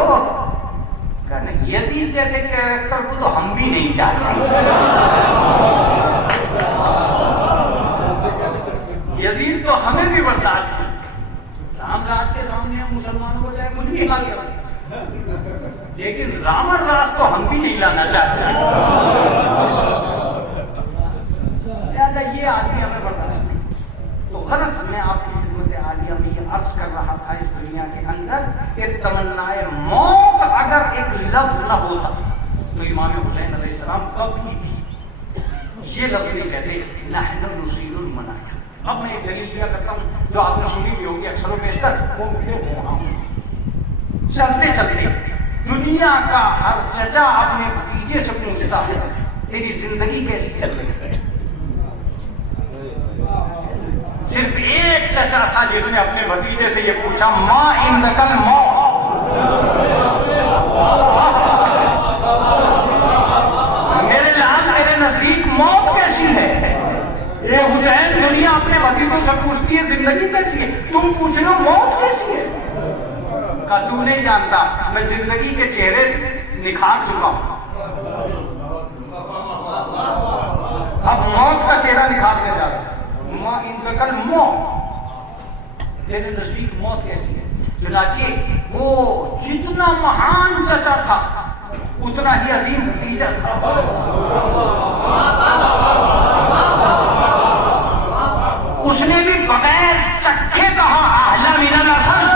یزید جیسے کیریکٹر کو تو ہم بھی نہیں چاہتے، یزید تو ہمیں بھی برداشت نہیں، رام راج کے سامنے ہم مسلمانوں کو چاہے کچھ بھی لا کے، لیکن رامن راج تو ہم بھی نہیں لانا چاہتے، لہٰذا یہ آدمی ہمیں برداشت نہیں۔ تو غرض میں آپ کی خدمت عالیہ میں یہ عرض کر رہا تھا اس دنیا کے اندر کہ تمنائے موت اگر ایک لفظ نہ ہوتا تو امام حسین علیہ السلام کبھی بھی یہ لفظ نہیں کہتے نحن نصیل المنایا۔ اب میں ایک دلیل دیا کرتا ہوں جو آپ نے سنی بھی ہوگی اکثر و بیشتر، وہ پھر وہاں چلتے چلتے دنیا کا ہر چچا اپنے بھتیجے سے پوچھتا ہے تیری زندگی کیسی چل رہی ہے۔ صرف ایک چچا تھا جس نے اپنے بھتیجے سے یہ پوچھا ما عندک الموت، میرے لال میرے نزدیک موت کیسی ہے؟ اے حسین دنیا اپنے بھتیجوں سے پوچھتی ہے زندگی کیسی ہے، تم پوچھ رہے ہو موت کیسی ہے؟ کہا تو نہیں جانتا میں زندگی کے چہرے نکھار چکا ہوں، اب موت کا چہرہ نکھارنے جا رہا ہوں۔ ما عندک الموت، تیرے نزدیک موت کیسی ہے؟ چنانچہ وہ جتنا مہان چچا تھا اتنا ہی عظیم بھتیجا تھا. اس نے بھی بغیر چکھے کہا احلی من الاسد.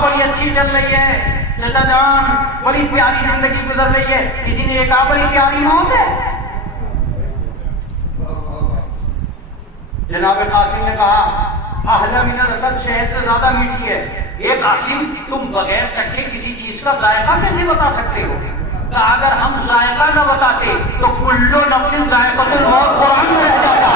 بڑی اچھی چل رہی ہے چچا جان, بڑی پیاری زندگی گزر رہی ہے, کسی نے کہا بڑی پیاری موت ہے. جناب قاسم نے کہا احلی من الاسد شہد سے زیادہ میٹھی ہے. یہ قاسم تم بغیر چکھے کسی چیز کا ذائقہ کیسے بتا سکتے ہو؟ کہ اگر ہم ذائقہ نہ بتاتے تو کل نفس ذائقۃ الموت قرآن میں رہ جاتا.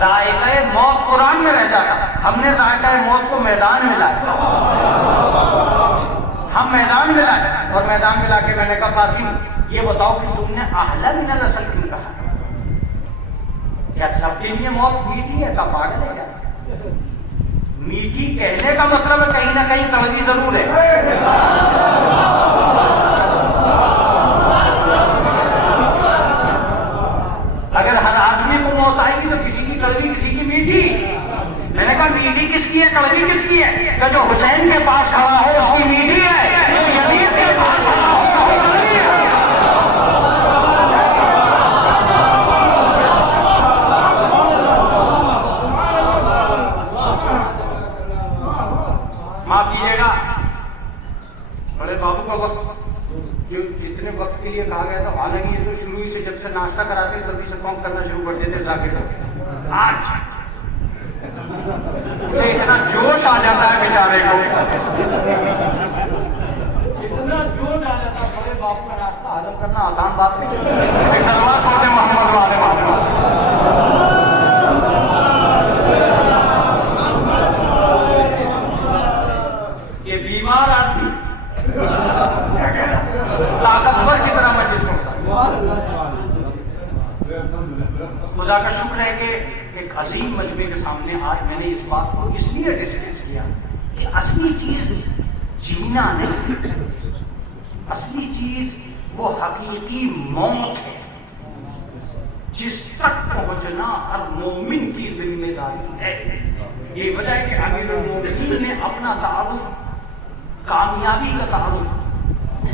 ذائقہ موت قرآن میں رہ جاتا. ہم نے ذائقہ موت کو میدان میں لایا, ہم میدان میں لائے, اور میدان میں لا کے میں نے کہا قاسم یہ بتاؤ کہ تم نے احلی من الاسد کیوں کہا؟ کیا سب کے لیے موت میٹھی ہے؟ کا پاگل ہے کیا؟ میٹھی کہنے کا مطلب ہے کہیں نہ کہیں کڑوی ضرور ہے. اگر ہر آدمی کو موت آئے گی تو کسی کی کڑوی کسی کی میٹھی. میں نے کہا میٹھی کس کی ہے کڑوی کس کی ہے؟ کہ جو حسین کے پاس کھڑا ہو اس کی میٹھی ہے, جو یزید کے پاس کھڑا ہو اس کی کڑوی ہے. معاف کیجیے گا, بڑے بابو کا وقت جو جتنے وقت کے لیے کہا گیا تھا, حالانکہ یہ تو شروع سے جب سے ناشتہ کراتے جلدی سے کام کرنا شروع کر دیتے ذاکر. آج اسے اتنا جوش آ جاتا ہے بیچارے کو, اتنا جوش آ جاتا ہے. بڑے باپ کا ناشتہ ہضم کرنا آسان بات نہیں. سلوات پڑھتے محمد والے محمد. یہ بیمار آدمی طاقتور کی طرح میں جس کو خدا کا شکر ہے کہ ایک عظیم مجمع کے سامنے آج میں نے اس بات کو اس لیے ڈسکس کیا کہ اصلی چیز جینا نہیں, اصلی چیز وہ حقیقی موت ہے جس تک پہنچنا ہر مومن کی ذمہ داری ہے. یہ وجہ ہے کہ امیر المومنین نے اپنا تعارف, کامیابی کا تعارف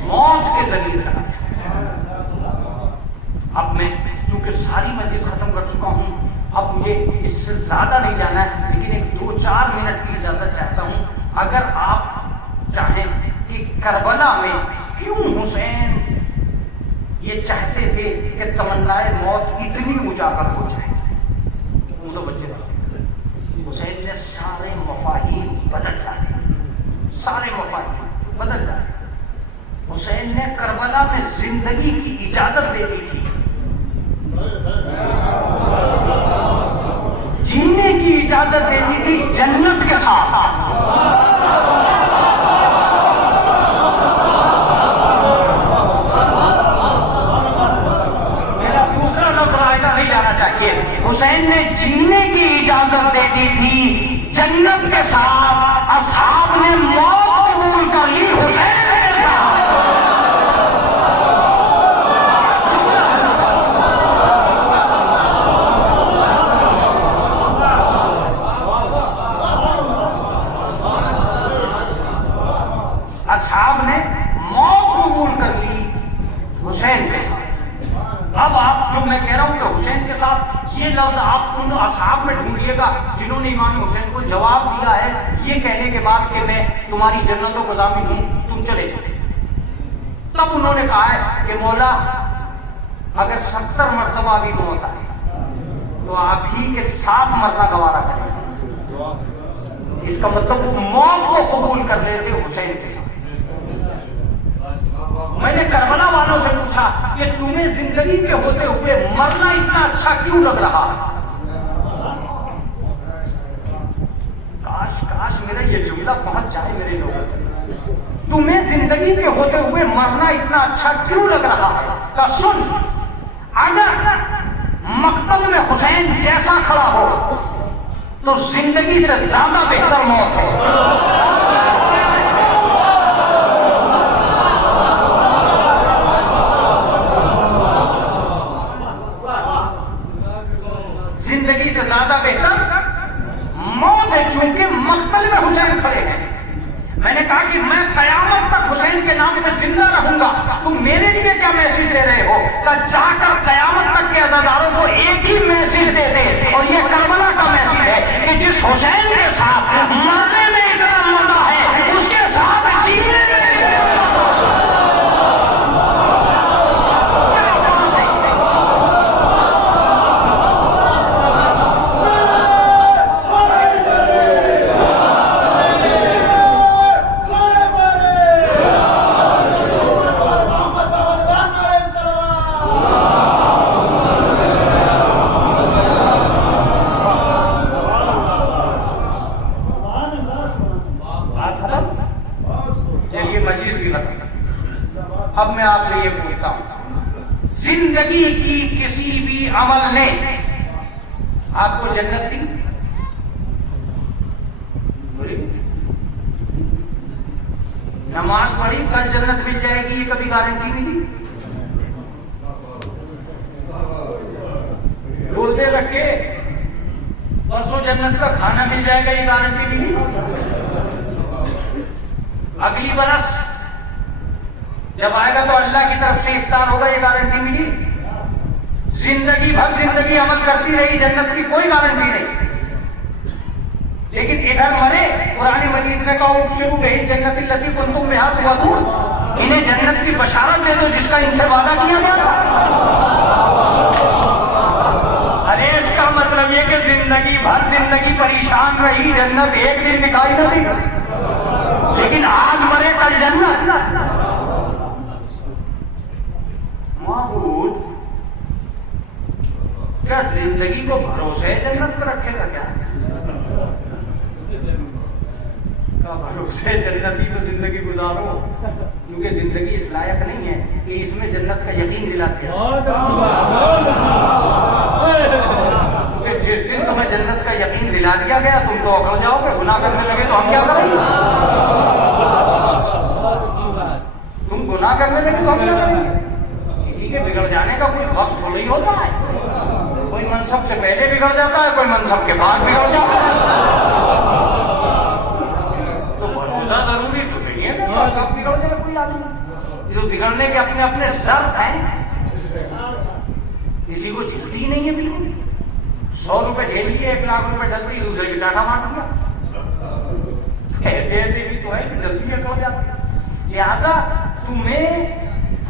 موت کے ذریعے کرا. اب میں چونکہ ساری مجلس ختم کر چکا ہوں, اب مجھے اس سے زیادہ نہیں جانا ہے, لیکن ایک 2-4 منٹ کی اجازت چاہتا ہوں. اگر آپ چاہیں کہ کربلا میں کیوں حسین یہ چاہتے تھے کہ تمنائے موت اتنی اجاگر ہو جائے, وہ تو بچے حسین نے سارے مفاہیم بدل ڈالے, سارے مفاہیم بدل ڈالے. حسین نے کربلا میں زندگی کی اجازت دے دی تھی, جینے کی اجازت دے دی تھی جنت کے ساتھ. میرا دوسرا لفظ رائدہ نہیں جانا چاہیے. حسین نے جینے کی اجازت دے دی تھی جنت کے ساتھ. اصحاب نے موت قبول کر لی حسین کے ساتھ. اصحاب نے موت قبول کر لی حسین کے ساتھ. اب آپ جو میں کہہ رہا ہوں کہ حسین کے ساتھ, یہ لفظ آپ ان اصحاب میں ڈھونڈیے گا جنہوں نے امام حسین کو جواب دیا ہے یہ کہنے کے بعد کہ میں تمہاری جنت و غضامین ہوں, تم چلے جاؤ. تب انہوں نے کہا ہے کہ مولا اگر 70 مرتبہ بھی موت آئے تو آپ ہی کے ساتھ مرنا گوارا کریں. اس کا مطلب وہ موت کو قبول کر لیتے حسین کے ساتھ. میں نے کربلا والوں سے پوچھا کہ تمہیں زندگی کے ہوتے ہوئے مرنا اتنا اچھا کیوں لگ رہا؟ کاش میرا یہ جملہ پہنچ جائے میرے لوگوں تک. تمہیں زندگی کے ہوتے ہوئے مرنا اتنا اچھا کیوں لگ رہا ہے؟ کہ سن، اگر مقتل میں حسین جیسا کھڑا ہو تو زندگی سے زیادہ بہتر موت ہے. زندگی سے زیادہ بہتر موت ہے، چونکہ مقتل میں حسین کھڑے ہیں. میں نے کہا کہ میں قیامت تک حسین کے نام پہ زندہ رہوں گا. تم میرے لیے کیا میسج دے رہے ہو؟ کہ جا کر قیامت تک کے عزاداروں کو ایک ہی میسج دے دے، اور یہ کربلا کا میسج ہے کہ جس حسین کے ساتھ مرنے میں اتنا مزہ ہے اس کے ساتھ جینے میں اب میں آپ سے یہ پوچھتا ہوں، زندگی کی کسی بھی عمل نے آپ کو جنت دی؟ نماز پڑھی کل جنت مل جائے گی، یہ کبھی گارنٹی نہیں. روزے رکھے پرسوں جنت کا کھانا مل جائے گا، یہ گارنٹی نہیں. اگلی برس جب آئے گا تو اللہ کی طرف سے افطار ہوگا، یہ گارنٹی ملی. زندگی بھر زندگی عمل کرتی رہی، جنت کی کوئی گارنٹی نہیں. لیکن ادھر مرے، قرآن مجید نے کہا ابشروا بہ الجنۃ التی کنتم بہا توعدون، انہیں جنت کی بشارت دے دو جس کا ان سے وعدہ کیا گیا تھا. ارے اس کا مطلب یہ کہ زندگی بھر زندگی پریشان رہی، جنت ایک دن دکھائی نہ دی. لیکن آج مرے کل جنت. معبود کیا زندگی کو بھروسے جنت پر رکھے گا؟ کیا بھروسے جنت ہی تو زندگی گزارو، کیونکہ زندگی اس لائق نہیں ہے کہ اس میں جنت کا یقین دلاتے ہیں. کیونکہ جس دن تمہیں جنت کا یقین دلا دیا گیا تم تو اکڑ جاؤ گے، گناہ کرنے لگے تو ہم کیا کریں گے؟ تم گناہ کرنے لگے تو ہم کیا کریں گے؟ کسی کے بگڑ جانے کا کوئی وقت تھوڑا ہی ہوتا ہے. کوئی منصب سے پہلے بگڑ جاتا ہے، کوئی منصب کے بعد بگڑ جاتا ہے. تو بھروسہ ضروری تو نہیں ہے نا کب بگڑ جائے کوئی آدمی. جو بگڑنے کے اپنے اپنے ضرب ہیں، کسی کو جلتی نہیں ہے. بالکل 100 روپے جیل لیے 1 لاکھ روپے ڈل گئی، دوسرے کی چاٹا مار دیا. ایسے ایسے بھی تو ہے کہ جلدی نکل جاتی. لہذا تمہیں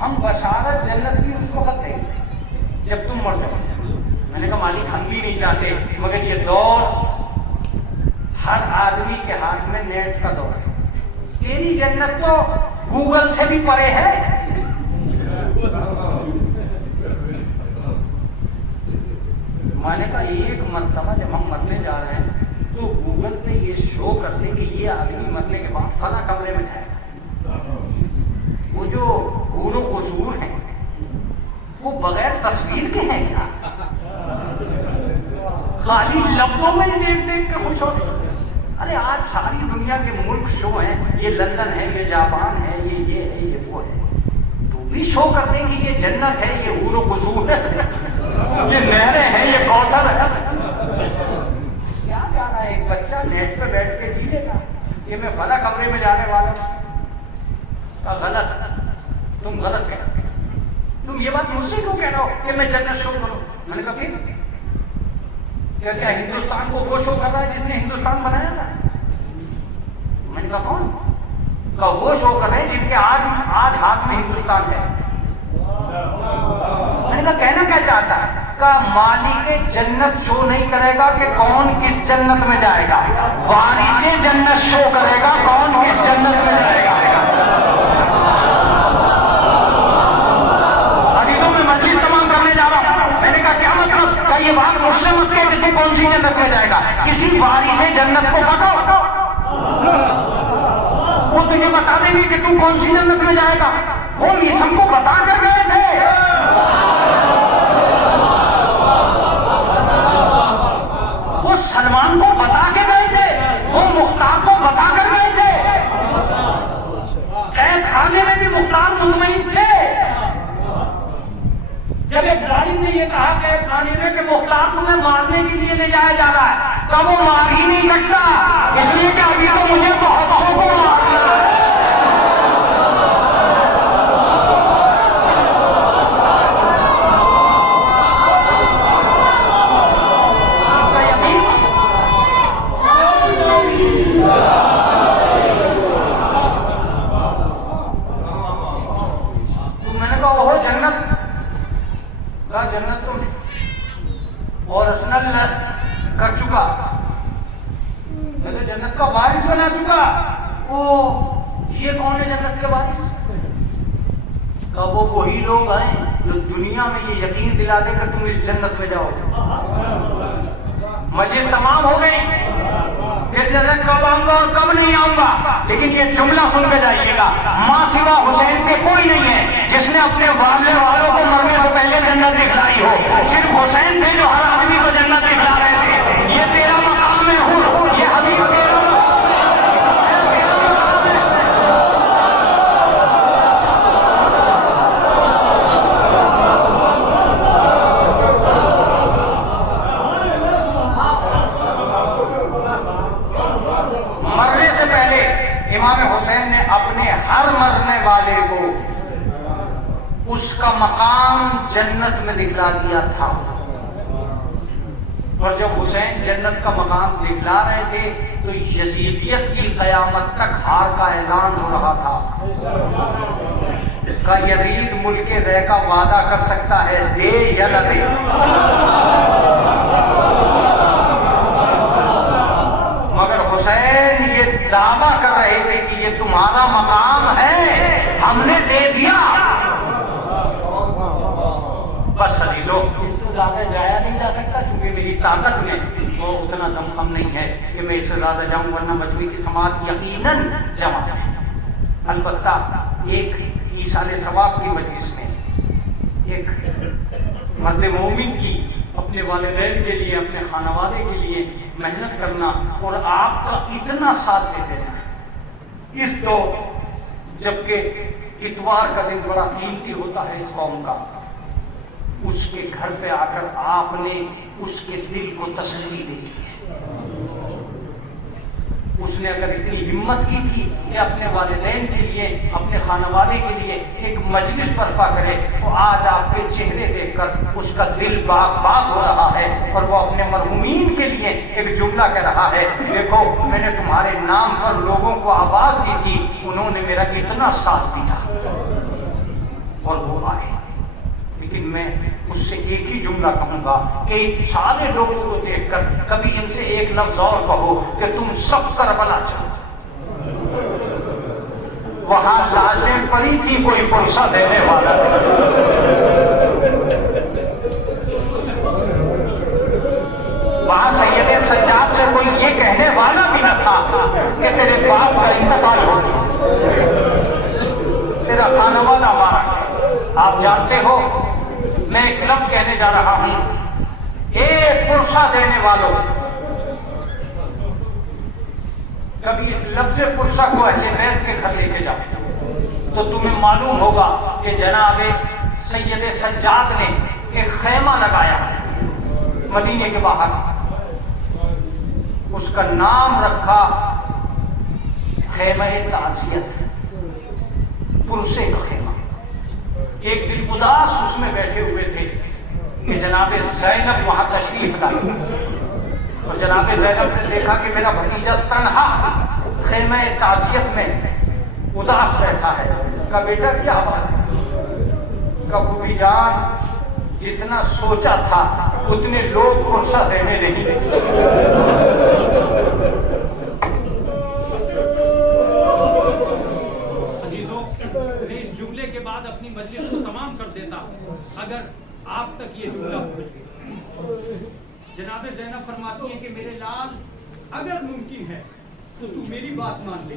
ہم بشارت جنت کی اس وقت دیں جب تم مر جاؤ. میں نے کہا مالک ہم بھی نہیں چاہتے، مگر یہ دور ہر آدمی کے ہاتھ میں نیٹ کا دور ہے. تیری جنت تو گوگل سے بھی پرے ہے. میں نے کہا ایک مرتبہ جب ہم مرنے جا رہے ہیں تو گوگل پہ یہ شو کرتے کہ یہ آدمی مرنے کے بعد فلاں کمرے میں جائے. وہ جو حور و قصور ہیں وہ بغیر تصویر کے ہیں کیا؟ خالی لفظوں میں دیکھ دیکھ کے خوش ہوتے. ارے آج ساری دنیا کے ملک شو ہیں، یہ لندن ہے، یہ جاپان ہے، یہ ہے، یہ وہ ہے. تو بھی شو کرتے کہ یہ جنت ہے، یہ حور و قصور ہے، یہ نہریں ہیں، یہ کوثر ہے. کیا جا رہا ہے ایک بچہ نیٹ پہ بیٹھ کے جی لے گا کہ میں فلاں کمرے میں جانے والا ہوں. غلط، تم غلط کہہ رہے. تم یہ بات مجھ سے کیوں کہہ رہے ہو کہ میں جنت شو کروں؟ میں نے کہا پھر کیا ہندوستان کو وہ شو کر رہا ہے جس نے ہندوستان بنایا تھا؟ میں نے کہا کون؟ کہا وہ شو کر رہے ہیں جن کے آج ہاتھ میں ہندوستان ہے. میں نے کہا کہنا کیا چاہتا ہے؟ کہا مالک جنت شو نہیں کرے گا کہ کون کس جنت میں جائے گا، وارث جنت شو کرے گا کون کس جنت میں جائے گا. مجلس تمام کرنے جا رہا ہوں. میں نے کہا کیا مطلب؟ کہ یہ بات مجھ سے مت کہ کون سی جنت میں جائے گا، کسی وارث جنت کو پکڑو. تمہیں بتا دیں گے کہ تم کون سی جنت میں جائے گا. وہ میثم کو بتا کر گئے تھے. وہ سلمان کو بتا کے گئے تھے. وہ مختار کو بتا کر گئے تھے. قید خانے میں بھی مختار مطمئن تھے. جب اسرائیل نے یہ کہا کہ خانے میں کہ مختار تمہیں مارنے کے لیے لے جایا جا رہا ہے, تو وہ مار ہی نہیں سکتا, اس لیے کہ ابھی تو مجھے بہت سو کو مارنا ہے. جنت تم اور اسنل کر چکا, جنت کا وارث بنا چکا. یہ کون ہے جنت کے وارث؟ وہ وہی لوگ ہیں جو دنیا میں یہ یقین دلا دے کہ تم اس جنت میں جاؤ. مجلس تمام ہو گئی, یہ جنت کب آؤں گا اور کب نہیں آؤں گا, لیکن یہ جملہ سن کے جائیے گا, ماں سوا حسین کے کوئی نہیں ہے جس نے اپنے والے والوں کو مرنے سے پہلے جنت دکھلائی ہو. صرف حسین تھے جو ہر آدمی کو جنت دکھلا رہے تھے. یہ تیرا مقام ہے حر, یہ حبیب تیرا ہر مرنے والے کو اس کا مقام جنت میں دکھلا دیا تھا. اور جب حسین جنت کا مقام دکھلا رہے تھے تو یزیدیت کی قیامت تک ہار کا اعلان ہو رہا تھا. کا یزید ملک رہ کا وعدہ کر سکتا ہے, دے یا نہ دے, مگر حسین یہ دعویٰ کر رہے تھے کہ یہ تمہارا مقام ہے, ہم نے دے دیا. بس عزیزو, اس سے زیادہ جایا نہیں جا سکتا, چونکہ میری طاقت میں وہ اتنا دم خم نہیں ہے کہ میں اس سے زیادہ جاؤں, ورنہ مجمع کی سماعت یقیناً جمع ہے. البتہ ایک ایصال ثواب کی مجلس میں ایک مرد مومن کی اپنے والدین کے لیے, اپنے خانوادے کے لیے محنت کرنا اور آپ کا اتنا ساتھ دیتے ہیں اس دور, جبکہ اتوار کا دن بڑا قیمتی ہوتا ہے اس قوم کا, اس کے گھر پہ آ کر آپ نے اس کے دل کو تسلی دی. اس نے اگر اتنی ہمت کی تھی کہ اپنے والدین کے لیے, اپنے خانوادے کے لیے ایک مجلس برپا کرے, تو آج آپ کے چہرے دیکھ کر اس کا دل باغ باغ ہو رہا ہے, اور وہ اپنے مرحومین کے لیے ایک جملہ کہہ رہا ہے, دیکھو میں نے تمہارے نام پر لوگوں کو آواز دی تھی, انہوں نے میرا اتنا ساتھ دیا اور وہ آئے. لیکن میں اس سے ایک ہی جملہ کہوں گا کہ سارے لوگوں کو دیکھ کر کبھی ان سے ایک لفظ اور کہو کہ تم سب کربلا چاہو. وہاں لاشیں پڑی تھی, کوئی پرسہ دینے والا وہاں سید سجاد سے کوئی یہ کہنے والا بھی نہ تھا کہ تیرے باپ کا انتقال ہو گیا, تیرا خانوادا مارا گیا. آپ جانتے ہو میں ایک لفظ کہنے جا رہا ہوں, ایک پرسہ دینے والوں, کبھی اس لفظ پرسہ کو اہل بیت کے گھر لے کے جاؤ تو تمہیں معلوم ہوگا کہ جناب سید سجاد نے ایک خیمہ لگایا مدینے کے باہر, اس کا نام رکھا خیمہ تعزیت, پرسے کا خیمہ. ایک دل اداس اس میں بیٹھے ہوئے تھے کہ جناب زینب وہاں تشریف لائی, اور جناب زینب نے دیکھا کہ میرا بھتیجا تنہا خیمہ تعزیت میں اداس بیٹھا ہے. کہا بیٹا کیا بات ہے؟ کہا پھوپھی جان جتنا سوچا تھا اتنے لوگ پرسہ دینے نہیں دے. اپنی مجلس کو تمام کر دیتا اگر آپ تک یہ جملہ پہنچ گیا. جناب زینب فرماتی ہیں کہ میرے لال اگر ممکن ہے تو میری بات مان لے,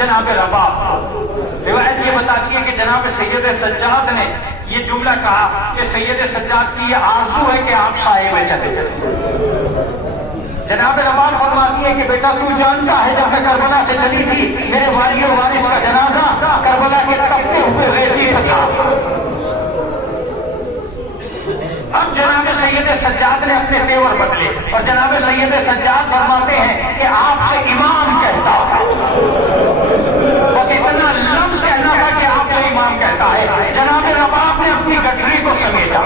جناب رباب. روایت یہ بتاتی ہے کہ جناب سید سجاد نے یہ جملہ کہا کہ سید سجاد کی یہ آرزو ہے کہ آپ سائے میں چلے جائیں. جناب رباب فرماتی ہے کہ بیٹا تو جانتا ہے جب میں کربلا سے چلی تھی میرے والی و وارث کا جنازہ کربلا کے تپتے ہوئے ریتی پہ تھا. اب جناب سید سجاد نے اپنے تیور بدلے اور جناب سید سجاد فرماتے ہیں کہ آپ سے امام کہتا ہے. بس اتنا لفظ کہنا تھا کہ آپ سے امام کہتا ہے. جناب رباب نے اپنی گٹری کو سمیٹا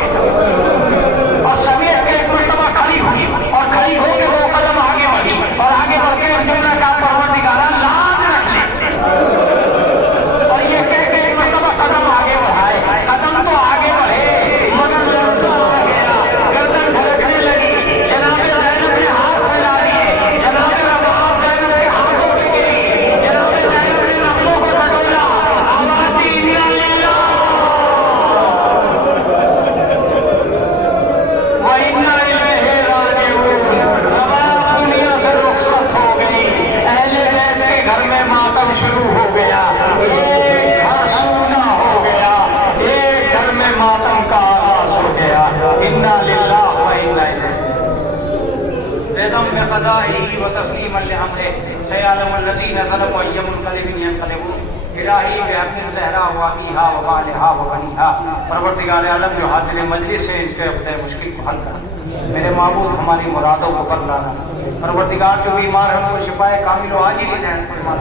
اور سمیٹ کے ایک مرتبہ کھڑی ہوئی اور کھڑی ہو کے وہ قدم آگے بڑھی اور آگے بڑھ کے جملہ کا پروردگارا لاج رکھ لے اور یہ کہہ کے ایک مرتبہ قدم آگے بڑھائے. قدم تو آگے بڑھے مگر لفظ آ گیا, گردن بھڑکنے لگی. جناب زینب نے ہاتھ پھیلا دیے. جناب رباب زینب کے ہاتھوں پہ گری. جناب زینب نے لبوں کو ٹٹولا. آواز دی انا للہ وَإِنَّا إِلَيْهِ رَاجِعُونَ. رباب دنیا سے رخصت ہو گئی. اہل بیت کے گھر میں ماتم شروع ہو گیا. ایک گھر سونا ہو گیا, ایک گھر میں ماتم کا آغاز ہو گیا. انا للہ وَإِنَّا إِلَيْهِ رضا بقضائه وتسلیما لامره سيعلم الذين ظلموا أي منقلب ينقلبون. الہی بحق زہرا واقعہ وبالہا وبنیہا. پروردگار عالم جو حاضر مجلس سے ان کے اپنے مشکل کو حل کر. میرے معبود ہماری مرادوں کو کر لانا. پروردگار جو بیمار ہے ان کو شفائے کامل و عاجل دین فرما.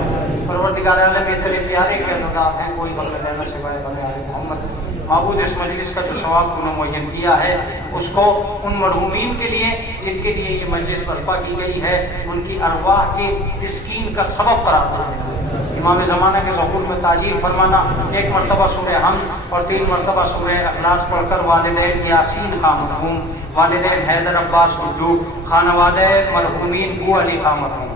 پروردگار عالم یہ تیرے پیارے کے انداز ہیں, کوئی بغیر دینا سوائے بغیر محمد. معبود اس مجلس کا جو ثواب تو نے معین کیا ہے اس کو ان مرحومین کے لیے جن کے لیے یہ مجلس برپا کی گئی ہے ان کی ارواح کے تسکین کا سبب قرار دینا. امام زمانہ کے ظہور میں تاجیل فرمانا. ایک مرتبہ سورہ حمد اور 3 مرتبہ سورہ اخلاص پڑھ کر والدین یاسین خان مرحوم, والدین حیدر عباس گڈو, خانوادہ مرحومین بو علی خان مرحوم,